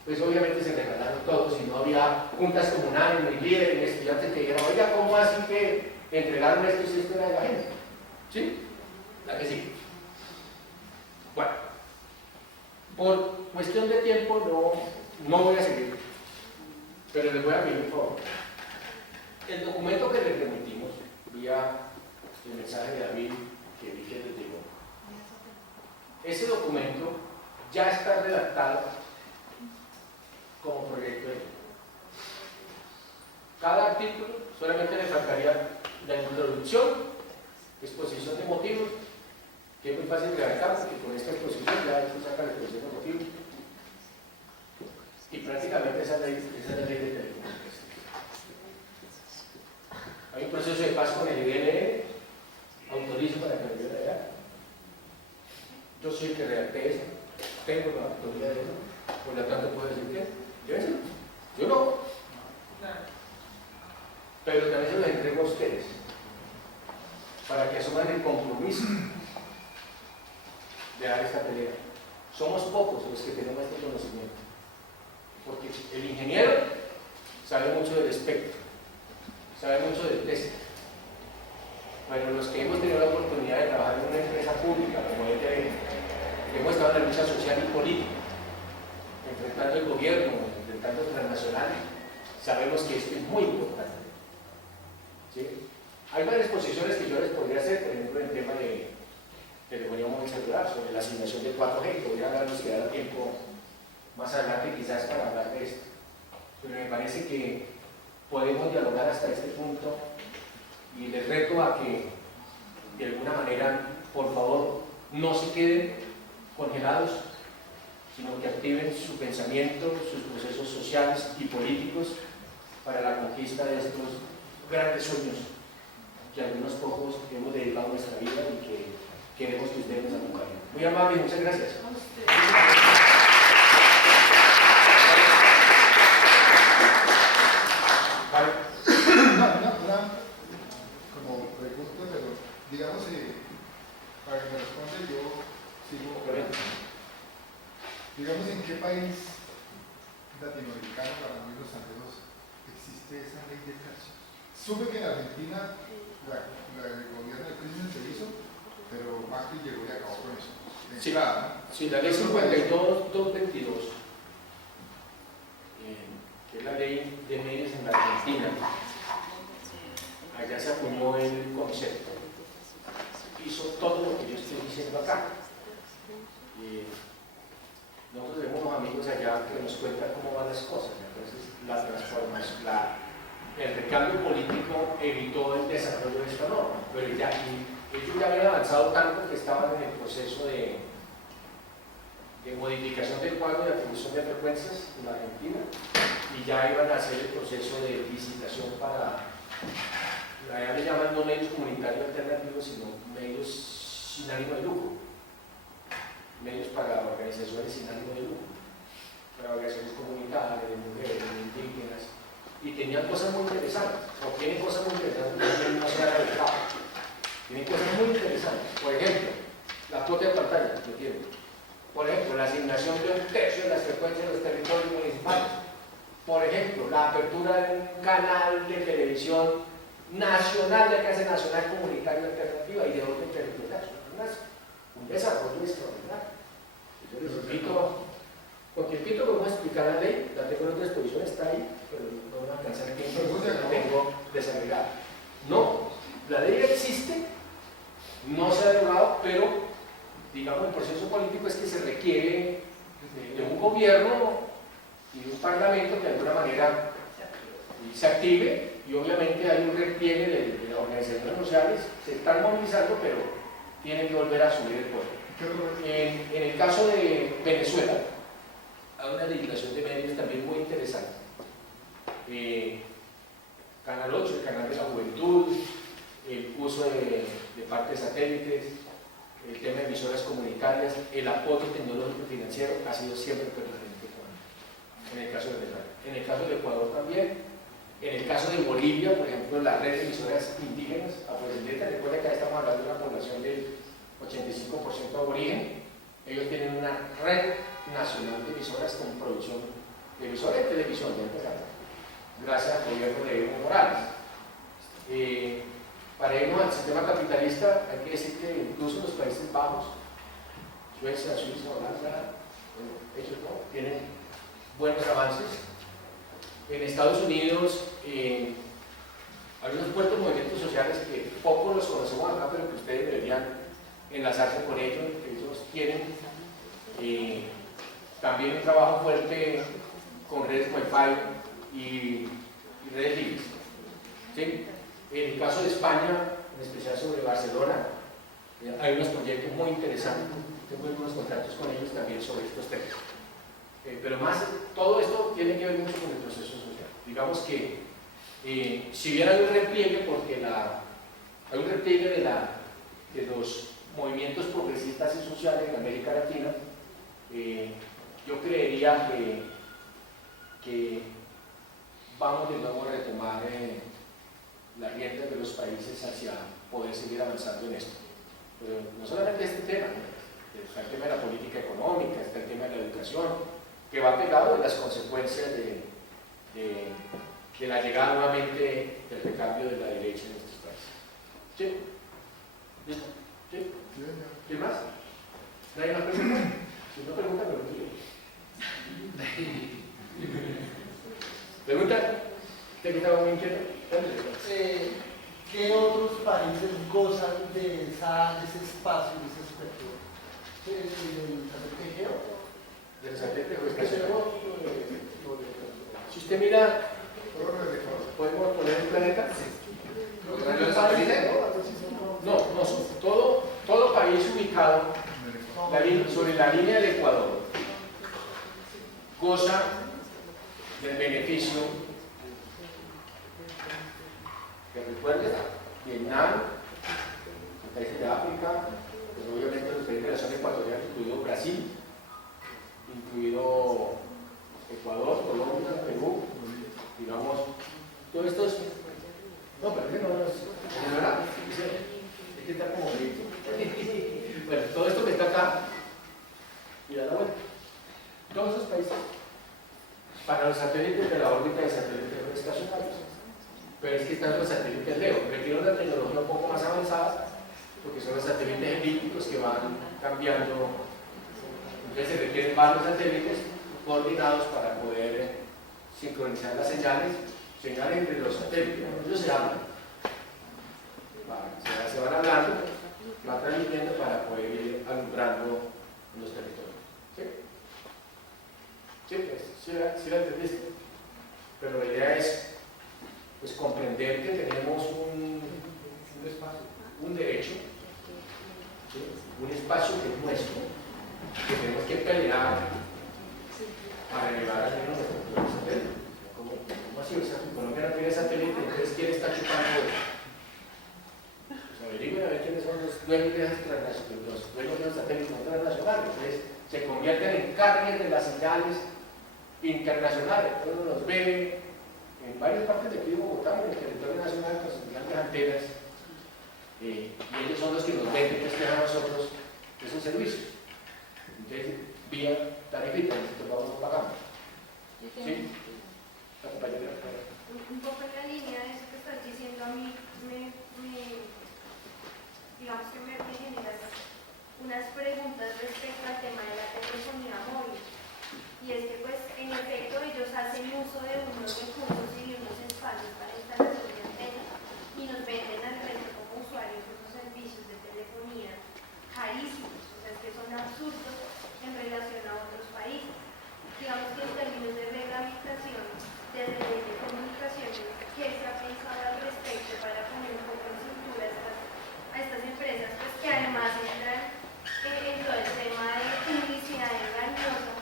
Pues obviamente se regalaron todos y no había juntas comunales, ni líderes, ni estudiantes que dijeran, oiga, ¿cómo así que entregaron esto y esto era de la gente? ¿Sí? La que sí. Bueno, por cuestión de tiempo no voy a seguir, pero les voy a pedir un favor. El documento que les remitimos, vía el mensaje de David que vi que les llegó, ese documento ya está redactado como proyecto de ley. Cada artículo solamente le faltaría la introducción, exposición de motivos, que es muy fácil de redactar porque con esta exposición ya se saca la exposición de motivos. Y prácticamente esa es la ley de telecomunicaciones. Hay un proceso de paz con el IDLE, autorizo para que lo lleve allá. Yo soy el que redacté eso, tengo la autoridad de eso, por lo tanto puedo decir que llévenselo. Yo no. Pero también se los entrego a ustedes para que asuman el compromiso de dar esta pelea. Somos pocos los que tenemos este conocimiento, porque el ingeniero sabe mucho del espectro, sabe mucho del test, pero los que hemos tenido la oportunidad de trabajar en una empresa pública como ETV, que hemos estado en la lucha social y política, enfrentando el gobierno, enfrentando transnacionales, sabemos que esto es muy importante. ¿Sí? Hay varias posiciones que yo les podría hacer, por ejemplo, en el tema de telefonía móvil celular, sobre la asignación de 4G, podría hablar si da tiempo más adelante quizás para hablar de esto. Pero me parece que podemos dialogar hasta este punto y les reto a que de alguna manera, por favor, no se queden congelados, sino que activen su pensamiento, sus procesos sociales y políticos para la conquista de estos grandes sueños que algunos pocos hemos dedicado nuestra vida y que queremos que ustedes nos acompañen. Muy amable, muchas gracias. Vale. Una como pregunta, pero digamos, para que me responda yo sigo. Digamos, ¿en qué país latinoamericano, para mí los santeros, existe esa ley de tercios? Supe que en Argentina el gobierno de Kirchner se hizo, pero Macri llegó y acabó con eso. Sí, sí, la ley 52.222, que es la ley de medios en la Argentina, allá se acuñó el concepto, hizo todo lo que yo estoy diciendo acá. Nosotros tenemos unos amigos allá que nos cuentan cómo van las cosas, entonces la transformación, el recambio político evitó el desarrollo de esta norma, pero ellos ya habían avanzado tanto que estaban en el proceso de modificación del cuadro de atribución de frecuencias en la Argentina y ya iban a hacer el proceso de licitación para, allá le llaman no medios comunitarios alternativos, sino medios sin ánimo de lucro, medios para organizaciones sin ánimo de lucro, para organizaciones comunitarias, de mujeres, de indígenas, y tenían cosas muy interesantes, o tienen cosas muy interesantes que no se han realizado. Tienen cosas muy interesantes. Por ejemplo, la cuota de pantalla, ¿me entienden? Por ejemplo, la asignación de 1/3 de las frecuencias de los territorios municipales. Por ejemplo, la apertura de un canal de televisión nacional, de clase nacional comunitaria alternativa y de orden territorial. Un desarrollo extraordinario. Yo les invito, con tiempito que vamos a explicar la ley, la tengo en otra exposición, está ahí, pero no me va a alcanzar el tiempo, la tengo desagregada. No, la ley existe, no se ha derogado, pero digamos el proceso político es que se requiere de un gobierno y de un parlamento que de alguna manera se active, y obviamente hay un repliegue de las organizaciones sociales, se están movilizando, pero tienen que volver a subir el poder. En el caso de Venezuela, hay una legislación de medios también muy interesante. Canal 8, el canal de la juventud, el uso de partes satélites, el tema de emisoras comunitarias, el apoyo tecnológico y financiero ha sido siempre permanente en el caso de Venezuela. En el caso de Ecuador también. En el caso de Bolivia, por ejemplo, la red de emisoras indígenas afrodescendientes, recuerda que ahí estamos hablando de una población del 85% aborigen. Ellos tienen una red nacional de emisoras con producción de emisoras de televisión, ya empezamos, gracias al gobierno de Evo Morales. Para irnos al sistema capitalista, hay que decir que incluso los Países Bajos, Suecia, Suiza, Holanda, ellos no, tienen buenos avances. En Estados Unidos hay unos fuertes movimientos sociales que pocos los conocemos acá, pero que ustedes deberían enlazarse con ellos, que ellos tienen también un trabajo fuerte con redes Wi-Fi y redes libres. ¿Sí? En el caso de España, en especial sobre Barcelona, hay unos proyectos muy interesantes, tengo algunos contactos con ellos también sobre estos temas. Pero más, todo esto tiene que ver mucho con el proceso social. Digamos que si bien hay un repliegue, porque hay un repliegue de los movimientos progresistas y sociales en América Latina, yo creería que vamos de nuevo a retomar las riendas de los países hacia poder seguir avanzando en esto. Pero no solamente este tema, ¿no? Está el tema de la política económica, está el tema de la educación, que va pegado de las consecuencias de la llegada nuevamente del recambio de la derecha en estos países. ¿Sí? ¿Listo? ¿Sí? ¿Quién más? ¿Nadie más pregunta? Si no pregunta, pregunto yo. ¿Pregunta? ¿Usted que estaba muy inquieto? ¿qué otros países gozan de ese espacio, de ese espectro? ¿El satélite Geo? Del satélite geoestacionario. Si usted mira, ¿podemos poner el planeta? No, no, todo país ubicado sobre la línea del Ecuador goza del beneficio que recuerden, Vietnam, los países de África, pues obviamente los países de la zona ecuatorial, incluido Brasil, incluido Ecuador, Colombia, Perú, digamos, todos estos. No, pero que no es verdad, es que está como bonito. Bueno, todo esto que está acá, y da la vuelta. Todos esos países, para los satélites de la órbita de satélites estacionarios. Pero es que están los satélites LEO, requieren una tecnología un poco más avanzada, porque son los satélites elípticos que van cambiando. Entonces se requieren varios satélites coordinados para poder sincronizar las señales entre los satélites. Ellos se hablan, se van hablando, van transmitiendo para poder ir alumbrando los territorios. ¿Sí? Sí, pues, sí la entendiste. Pero la idea es pues, comprender que tenemos un espacio, un derecho, ¿sí? Un espacio que es nuestro, que tenemos que pelear para elevar al menos nuestro satélite. ¿Cómo así? O sea, Colombia no tiene satélite, entonces ¿quién está chupando eso? Pues averigüen a ver quiénes son los dueños de los satélites internacionales. Entonces se convierten en carriers de las señales internacionales. Uno los ve en varias partes de aquí de Bogotá, en el territorio nacional, con sus grandes antenas, y ellos son los que nos venden a nosotros esos servicios. Entonces, vía tarifita, nosotros vamos pagando. ¿Sí? La compañera. Un poco en la línea de eso que estás diciendo, a mí digamos que me generas unas preguntas respecto al tema de la telefonía móvil. Y es que pues en efecto ellos hacen uso de unos recursos y de unos espacios para instalación de antenas y nos venden al resto como usuarios unos servicios de telefonía carísimos, o sea, es que son absurdos en relación a otros países. Digamos que en términos de reglamentación de redes de comunicaciones, ¿qué se ha pensado al respecto para poner un poco en cintura a estas empresas, pues que además entran en todo el tema de publicidad engañosa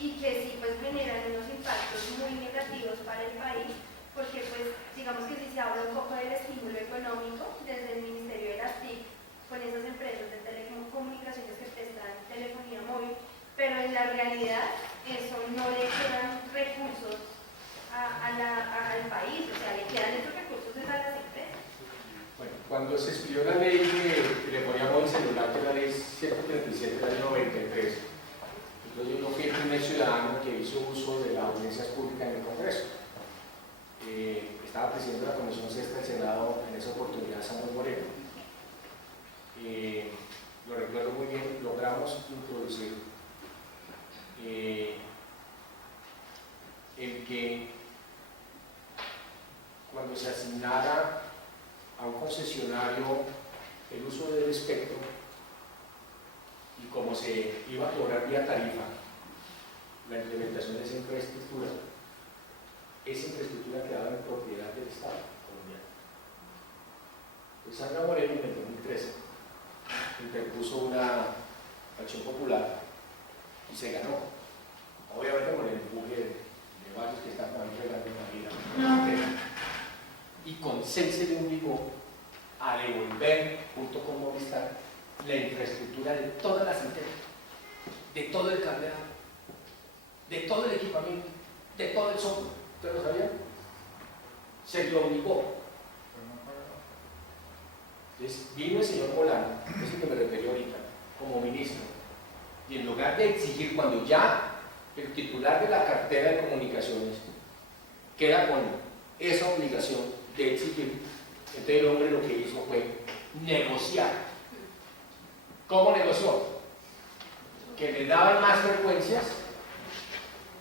y que sí pues generan unos impactos muy negativos para el país, porque pues digamos que si se habla un poco del estímulo económico desde el Ministerio de las TIC con esas empresas de telecomunicaciones que prestan telefonía móvil, pero en la realidad eso no le quedan recursos al país, o sea, le quedan esos recursos a las empresas. Bueno, cuando se estudió la ley de telefonía móvil celular, que es la ley 137 del año 93, entonces yo fui el primer ciudadano que hizo uso de las audiencias públicas en el Congreso. Estaba presidiendo la Comisión Sexta del Senado en esa oportunidad, Samuel Moreno. Lo recuerdo muy bien, logramos introducir el que cuando se asignara a un concesionario el uso del espectro y como se iba a cobrar vía tarifa la implementación de esa infraestructura quedaba en propiedad del Estado colombiano. Entonces Sandra Moreno en el 2013 interpuso una acción popular y se ganó, obviamente por el empuje de varios que estaban entregando la vida. Y con CEL se le obligó a devolver, junto con Movistar, la infraestructura de todas las antenas, de todo el cableado, de todo el equipamiento, de todo el software. ¿Ustedes lo sabían? Se le obligó. Entonces vino el señor Molano, es el que me referí ahorita, como ministro, y en lugar de exigir, cuando ya el titular de la cartera de comunicaciones queda con esa obligación de exigir, entonces el hombre lo que hizo fue negociar. ¿Cómo negoció? Que le daban más frecuencias,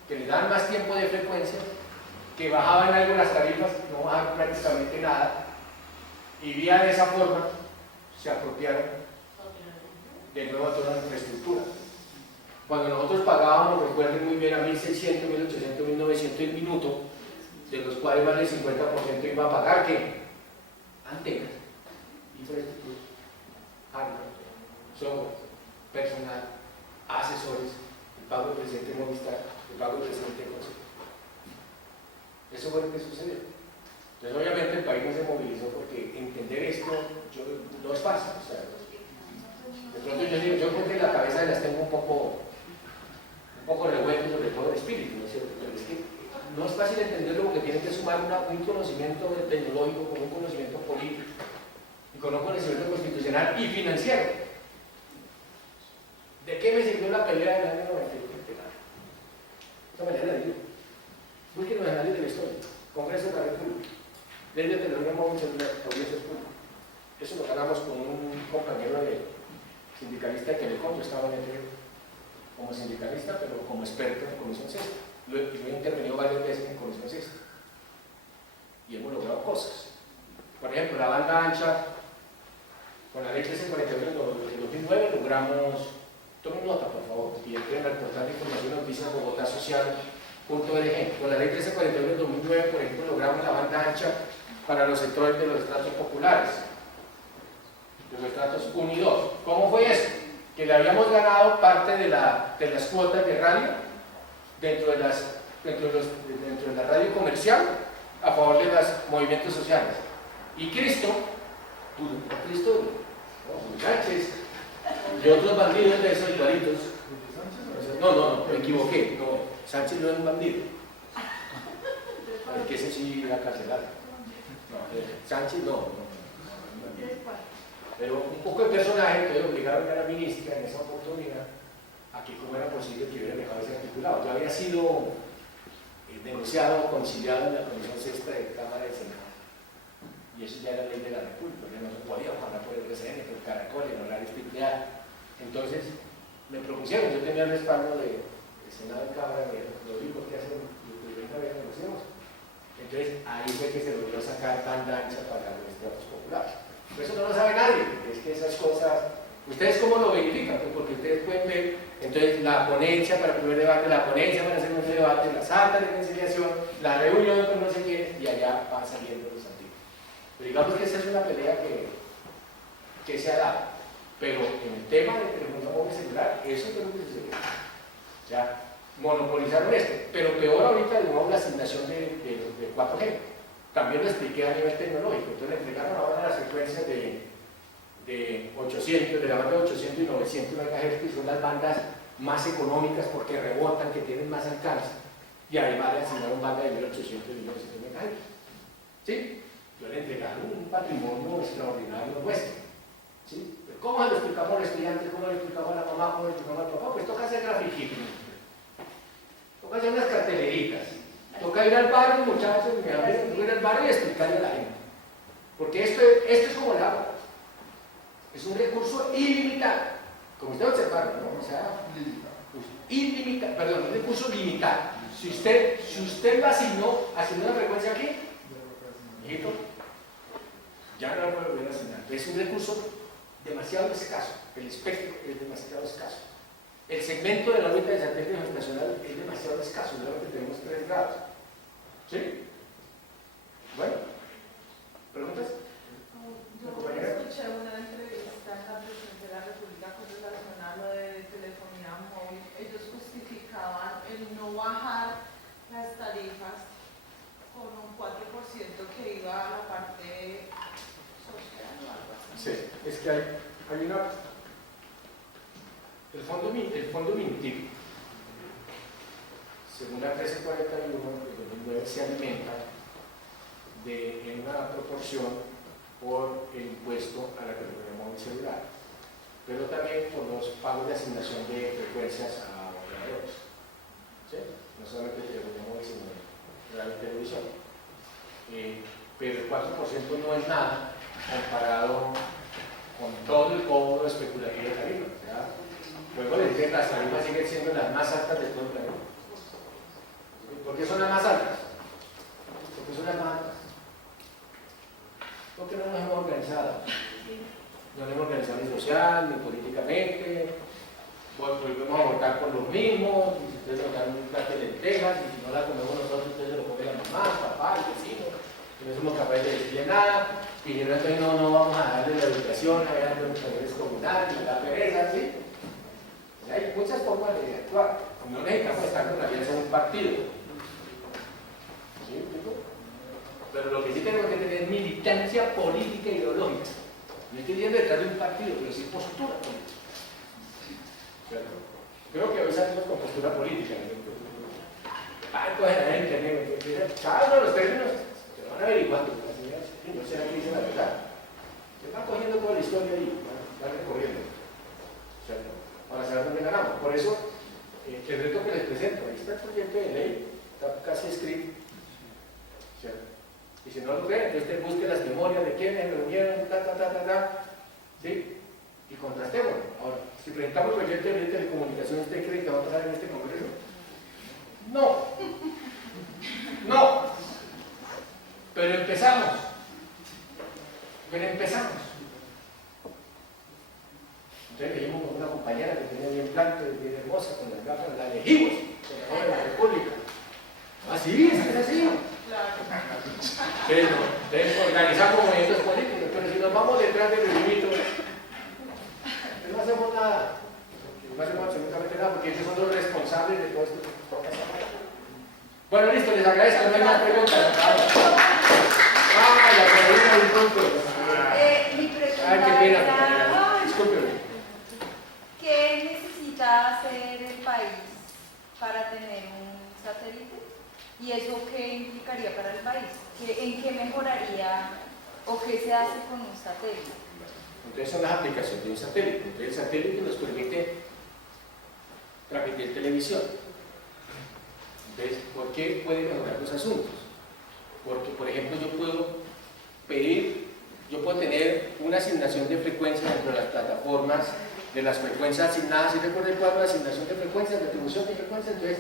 que le daban más tiempo de frecuencia, que bajaban algo las tarifas, no bajaban prácticamente nada, y vía de esa forma se apropiaron de nuevo toda la infraestructura. Cuando nosotros pagábamos, recuerden muy bien, a 1.600, 1.800, 1.900 el minuto, de los cuales más del 50% iba a pagar ¿qué? Antenas, infraestructura, hardware, software, personal, asesores, el pago del presidente Movistar, el pago del presidente Consejo. Eso fue lo que sucedió. Entonces, obviamente, el país no se movilizó porque entender esto no es fácil. O sea, de pronto yo digo, yo creo que la cabeza las tengo un poco revueltas, sobre todo el espíritu, ¿no es cierto? Pero es que no es fácil entenderlo porque tiene que sumar un conocimiento tecnológico con un conocimiento político y con un conocimiento constitucional y financiero. ¿De qué me sirvió la pelea del año 98? Esta mañana la digo. Busquen los análisis de la historia. Congreso de la República. Ley de telefonía móvil celular, audiencias públicas. Eso lo ganamos con un compañero sindicalista de Telecom. Yo estaba en el como sindicalista, pero como experto en Comisión Sexta. Yo he intervenido varias veces en Comisión Sexta. Y hemos logrado cosas. Por ejemplo, la banda ancha, con la ley 1341 del 2009 logramos. Tomen nota, por favor, y entren al portal de información y noticias bogotasocial.org. Con la ley 1341 del 2009, por ejemplo, logramos la banda ancha para los sectores de los estratos populares, de los estratos 1 y 2. ¿Cómo fue eso? Que le habíamos ganado parte de las cuotas de radio dentro de la radio comercial a favor de los movimientos sociales. Y Cristo, Sánchez y otros bandidos de esos igualitos. No, me equivoqué. No, Sánchez no es un bandido. Porque ese sí era carcelario. Sánchez no. Pero un poco de personaje que obligaron a la ministra en esa oportunidad a que cómo era posible que hubiera dejado ese articulado. Yo había sido negociado o conciliado en la Comisión Sexta de Cámara y Senado. Y eso ya era ley de la República, ya no se podía pagar por el RCN, por Caracol, en horarios triple-A. Entonces me propusieron, yo tenía el respaldo del Senado y Cámara, lo digo que hace una vez negociamos. Entonces ahí fue que se logró sacar banda ancha para los estratos populares. Pero eso no lo sabe nadie, es que esas cosas, ¿ustedes cómo lo verifican? Pues porque ustedes pueden ver, entonces la ponencia para el primer debate, la ponencia para hacer un debate, las actas de conciliación, la reunión con no sé quiénes, y allá van saliendo los artículos. Pero digamos que esa es una pelea que se ha dado. Pero en el tema de telefonía móvil celular, eso es lo que sucedió. Ya monopolizaron esto. Pero peor ahorita, de nuevo, la asignación de 4G. También lo expliqué a nivel tecnológico. Entonces le entregaron ahora las frecuencias de 800, de la banda de 800 y 900 MHz, que son las bandas más económicas porque rebotan, que tienen más alcance. Y además le asignaron banda de 1800 y 1900 MHz. ¿Sí? Yo le entregaron un patrimonio extraordinario nuestro. ¿Sí? ¿Cómo se lo explicamos a los estudiantes? ¿Cómo le explicamos a la mamá? ¿Cómo le explicamos al papá? Pues toca hacer grafiquitos. Toca hacer unas carteleritas. Toca ir al barrio, muchachos, ir al barrio y explicarle a la gente. Porque esto es como el agua. Es un recurso ilimitado. Como ustedes observaron, ¿no? O sea, ilimitado. Perdón, un recurso limitado. Si usted lo asignó una frecuencia aquí, hijito, ya no lo puede volver a asignar. Es un recurso demasiado escaso. El espectro es demasiado escaso. El segmento de la órbita de satélite gestacional es demasiado escaso. De lo que tenemos 3 grados. ¿Sí? Bueno, ¿preguntas? Yo escuché una entrevista en la Presidencia de la República con relación a lo de telefonía móvil. Ellos justificaban el no bajar las tarifas con un 4% que iba a la parte social o algo así. Sí, es que hay una... El fondo MINTIC, según la 1341 de 2009, se alimenta en una proporción por el impuesto a la telefonía móvil celular, pero también por los pagos de asignación de frecuencias a operadores. ¿Sí? No solamente telefonía móvil, sino radio y televisión. Pero el 4% no es nada comparado con todo el cobro especulativo de tarifa. Luego les dicen que las tarifas siguen siendo las más altas de todo el planeta. ¿Por qué son las más altas? Porque son las más altas. porque no nos hemos organizado. No nos hemos organizado ni social, ni políticamente. Volvemos a votar por los mismos, y si ustedes nos dan un plato de lentejas, y si no la comemos nosotros, ustedes se lo comen la mamá, el papá, el vecino, y no somos capaces de decirle nada, y entonces no vamos a darle la educación, a ver los talleres comunales, y la pereza, ¿sí? Hay muchas formas de actuar. No necesitamos estar con la alianza de un partido. ¿Sí? Pero lo que sí tenemos que tener es militancia política e ideológica. No estoy diciendo detrás de un partido, pero sí postura política. ¿Cierto? Creo que hoy salimos con postura política. Cogen a internet, cada uno de los términos se van averiguando. No será que dicen la verdad. Se van cogiendo toda la historia y van recorriendo. ¿Cierto? Para saber dónde ganamos. Por eso, el reto que les presento, ahí está el proyecto de ley, está casi escrito. ¿Cierto? Y si no lo creen, entonces busquen las memorias de quienes reunieron, ¿sí? Y contrastemos. Ahora, si presentamos el proyecto de ley de telecomunicaciones, ¿usted cree que va a pasar en este Congreso? No. No. Pero empezamos. Entonces leímos con una compañera que tenía bien blanca, bien hermosa, con las gafas, la elegimos, con la joven de la República. Así, es así. Entonces organizamos movimientos políticos, pero si nos vamos detrás del regimito, no hacemos nada. No hacemos absolutamente nada, porque ellos son los responsables de todo esto que está pasando. Bueno, listo, les agradezco, no hay más preguntas. La pregunta de un punto. Mi pregunta Ay, qué pena. era, Discúlpeme. ¿qué necesita hacer el país para tener un satélite? ¿Y eso qué implicaría para el país? ¿En qué mejoraría o qué se hace con un satélite? Entonces son las aplicaciones de un satélite. Entonces el satélite nos permite transmitir televisión. Entonces, ¿por qué puede mejorar los asuntos? Porque, por ejemplo, yo puedo tener una asignación de frecuencia dentro de las plataformas de las frecuencias asignadas. ¿Sí recuerda el cuadro de asignación de frecuencias, de atribución de frecuencias? Entonces,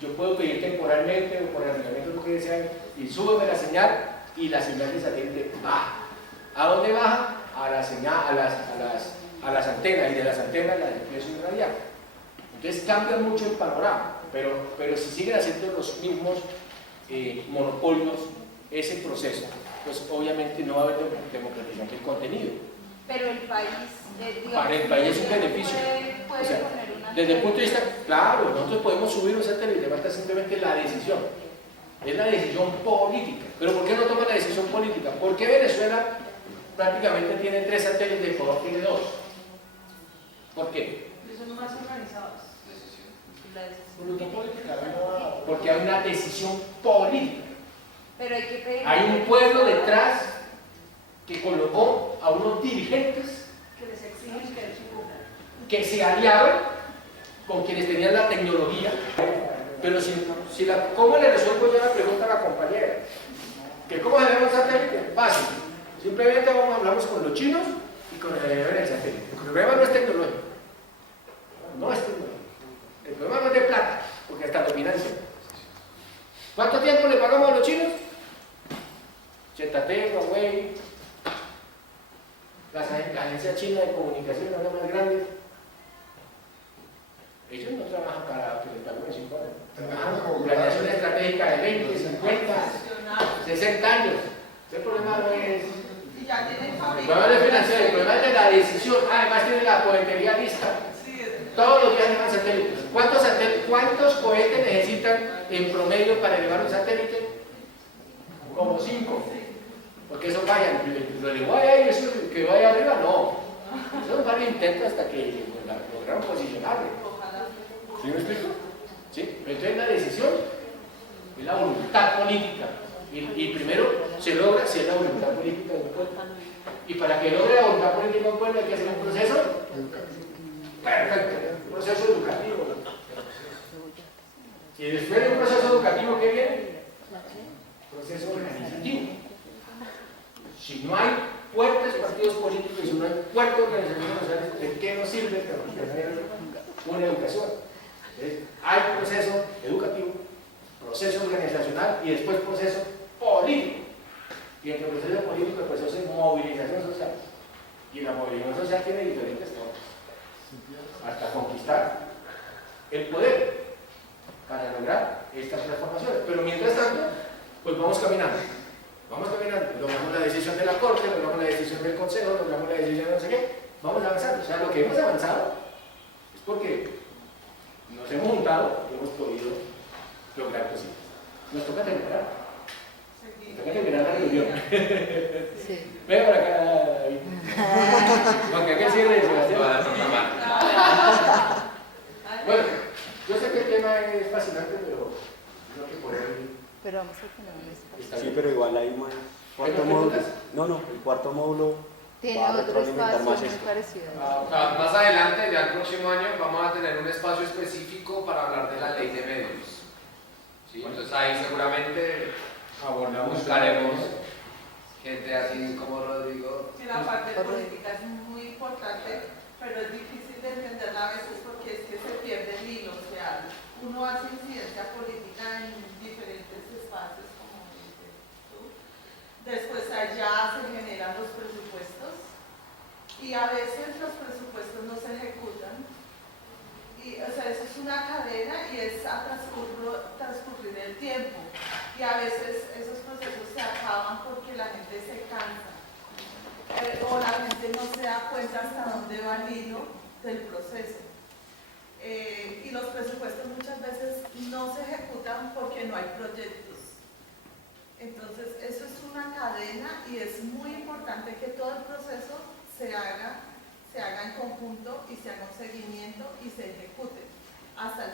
yo puedo pedir temporalmente o por el reglamento lo que desean y súbeme la señal y la señal de satélite baja. ¿A dónde baja? A la señal, a las antenas, y de las antenas la despliezo radial. Entonces cambia mucho el panorama, pero si siguen haciendo los mismos monopolios ese proceso, pues obviamente no va a haber democratización del contenido. Pero el país, para el país es un beneficio. Puede O sea, poner una desde el punto de vista, claro, nosotros podemos subir un satélite, falta simplemente la decisión. Es la decisión política. ¿Pero por qué no toma la decisión política? Porque Venezuela prácticamente tiene 3 satélites, Ecuador tiene 2. ¿Por qué? Son más organizados. Porque hay una decisión política. Pero hay que pedir. Hay un pueblo detrás que colocó a unos dirigentes Que les exigen que se cumplan. que se aliaban con quienes tenían la tecnología. Pero ¿cómo le resuelvo yo la pregunta a la compañera? ¿Que cómo generar un satélite? Fácil. Simplemente hablamos con los chinos y con el generador del satélite. El problema no es tecnológico. No es tecnológico. El problema no es de plata, porque hasta lo financian. ¿Cuánto tiempo le pagamos a los chinos? ZTE, Huawei, la agencia china de comunicación, la más grande. Ellos no trabajan para que les paguen 5 años. Trabajan con planeación estratégica de 20, 50, 60 años. Ese problema no es. Y ya tienen El problema no es financiero, el problema es de la decisión. Además tiene la cohetería lista. Todos los días llevan satélites. ¿Cuántos cohetes necesitan en promedio para elevar un satélite? Como 5. Porque eso vaya, lo elevó allá y eso que vaya arriba, no. Eso es varios intentos hasta que lograron posicionarlo. ¿Sí me explico? ¿Sí? Entonces la decisión es la voluntad política. Y primero se logra si es la voluntad política de un pueblo. Y para que logre la voluntad política de un pueblo hay que hacer un proceso perfecto, un proceso educativo. Y después de un proceso educativo, ¿qué viene? Proceso organizativo. Si no hay fuertes partidos políticos y si no hay fuertes organizaciones sociales, ¿de qué nos sirve tener una educación? Entonces, hay proceso educativo, proceso organizacional y después proceso político. Y entre proceso político y proceso de movilización social. Y la movilización social tiene diferentes formas. Hasta conquistar el poder para lograr estas transformaciones. Pero mientras tanto, pues vamos caminando. Vamos caminando. Logramos la decisión de la Corte, logramos la decisión del Consejo, logramos la decisión de no sé qué. Vamos avanzando. O sea, lo que hemos avanzado es porque nos hemos juntado y hemos podido lograr cositas. Nos toca terminar. Nos toca terminar la reunión. Sí. Venga por acá, David. Porque aquel cierre de Bueno, yo sé que el tema es fascinante, pero creo que por ahí Pero vamos a tener un espacio. está Sí, bien. pero igual hay más. Cuarto módulo. No, no, el cuarto módulo Tiene va a otro retroalimentar espacio más muy esto. parecido. Más adelante, ya el próximo año, vamos a tener un espacio específico para hablar de la ley de medios. ¿Sí? Entonces ahí seguramente buscaremos gente así como Rodrigo. Y la parte política es muy importante, pero es difícil de entenderla a veces porque es que se pierde el hilo. O sea, uno hace incidencia política en diferentes espacios, como dices tú. Después allá se generan los presupuestos y a veces los presupuestos no se ejecutan. Y, o sea, eso es una cadena y es a transcurrir el tiempo. Y a veces esos procesos se acaban porque la gente se cansa. O la gente no se da cuenta hasta dónde va el hilo del proceso. Y los presupuestos muchas veces no se ejecutan porque no hay proyectos. Entonces, eso es una cadena y es muy importante que todo el proceso se haga en conjunto y se haga un seguimiento y se ejecute hasta el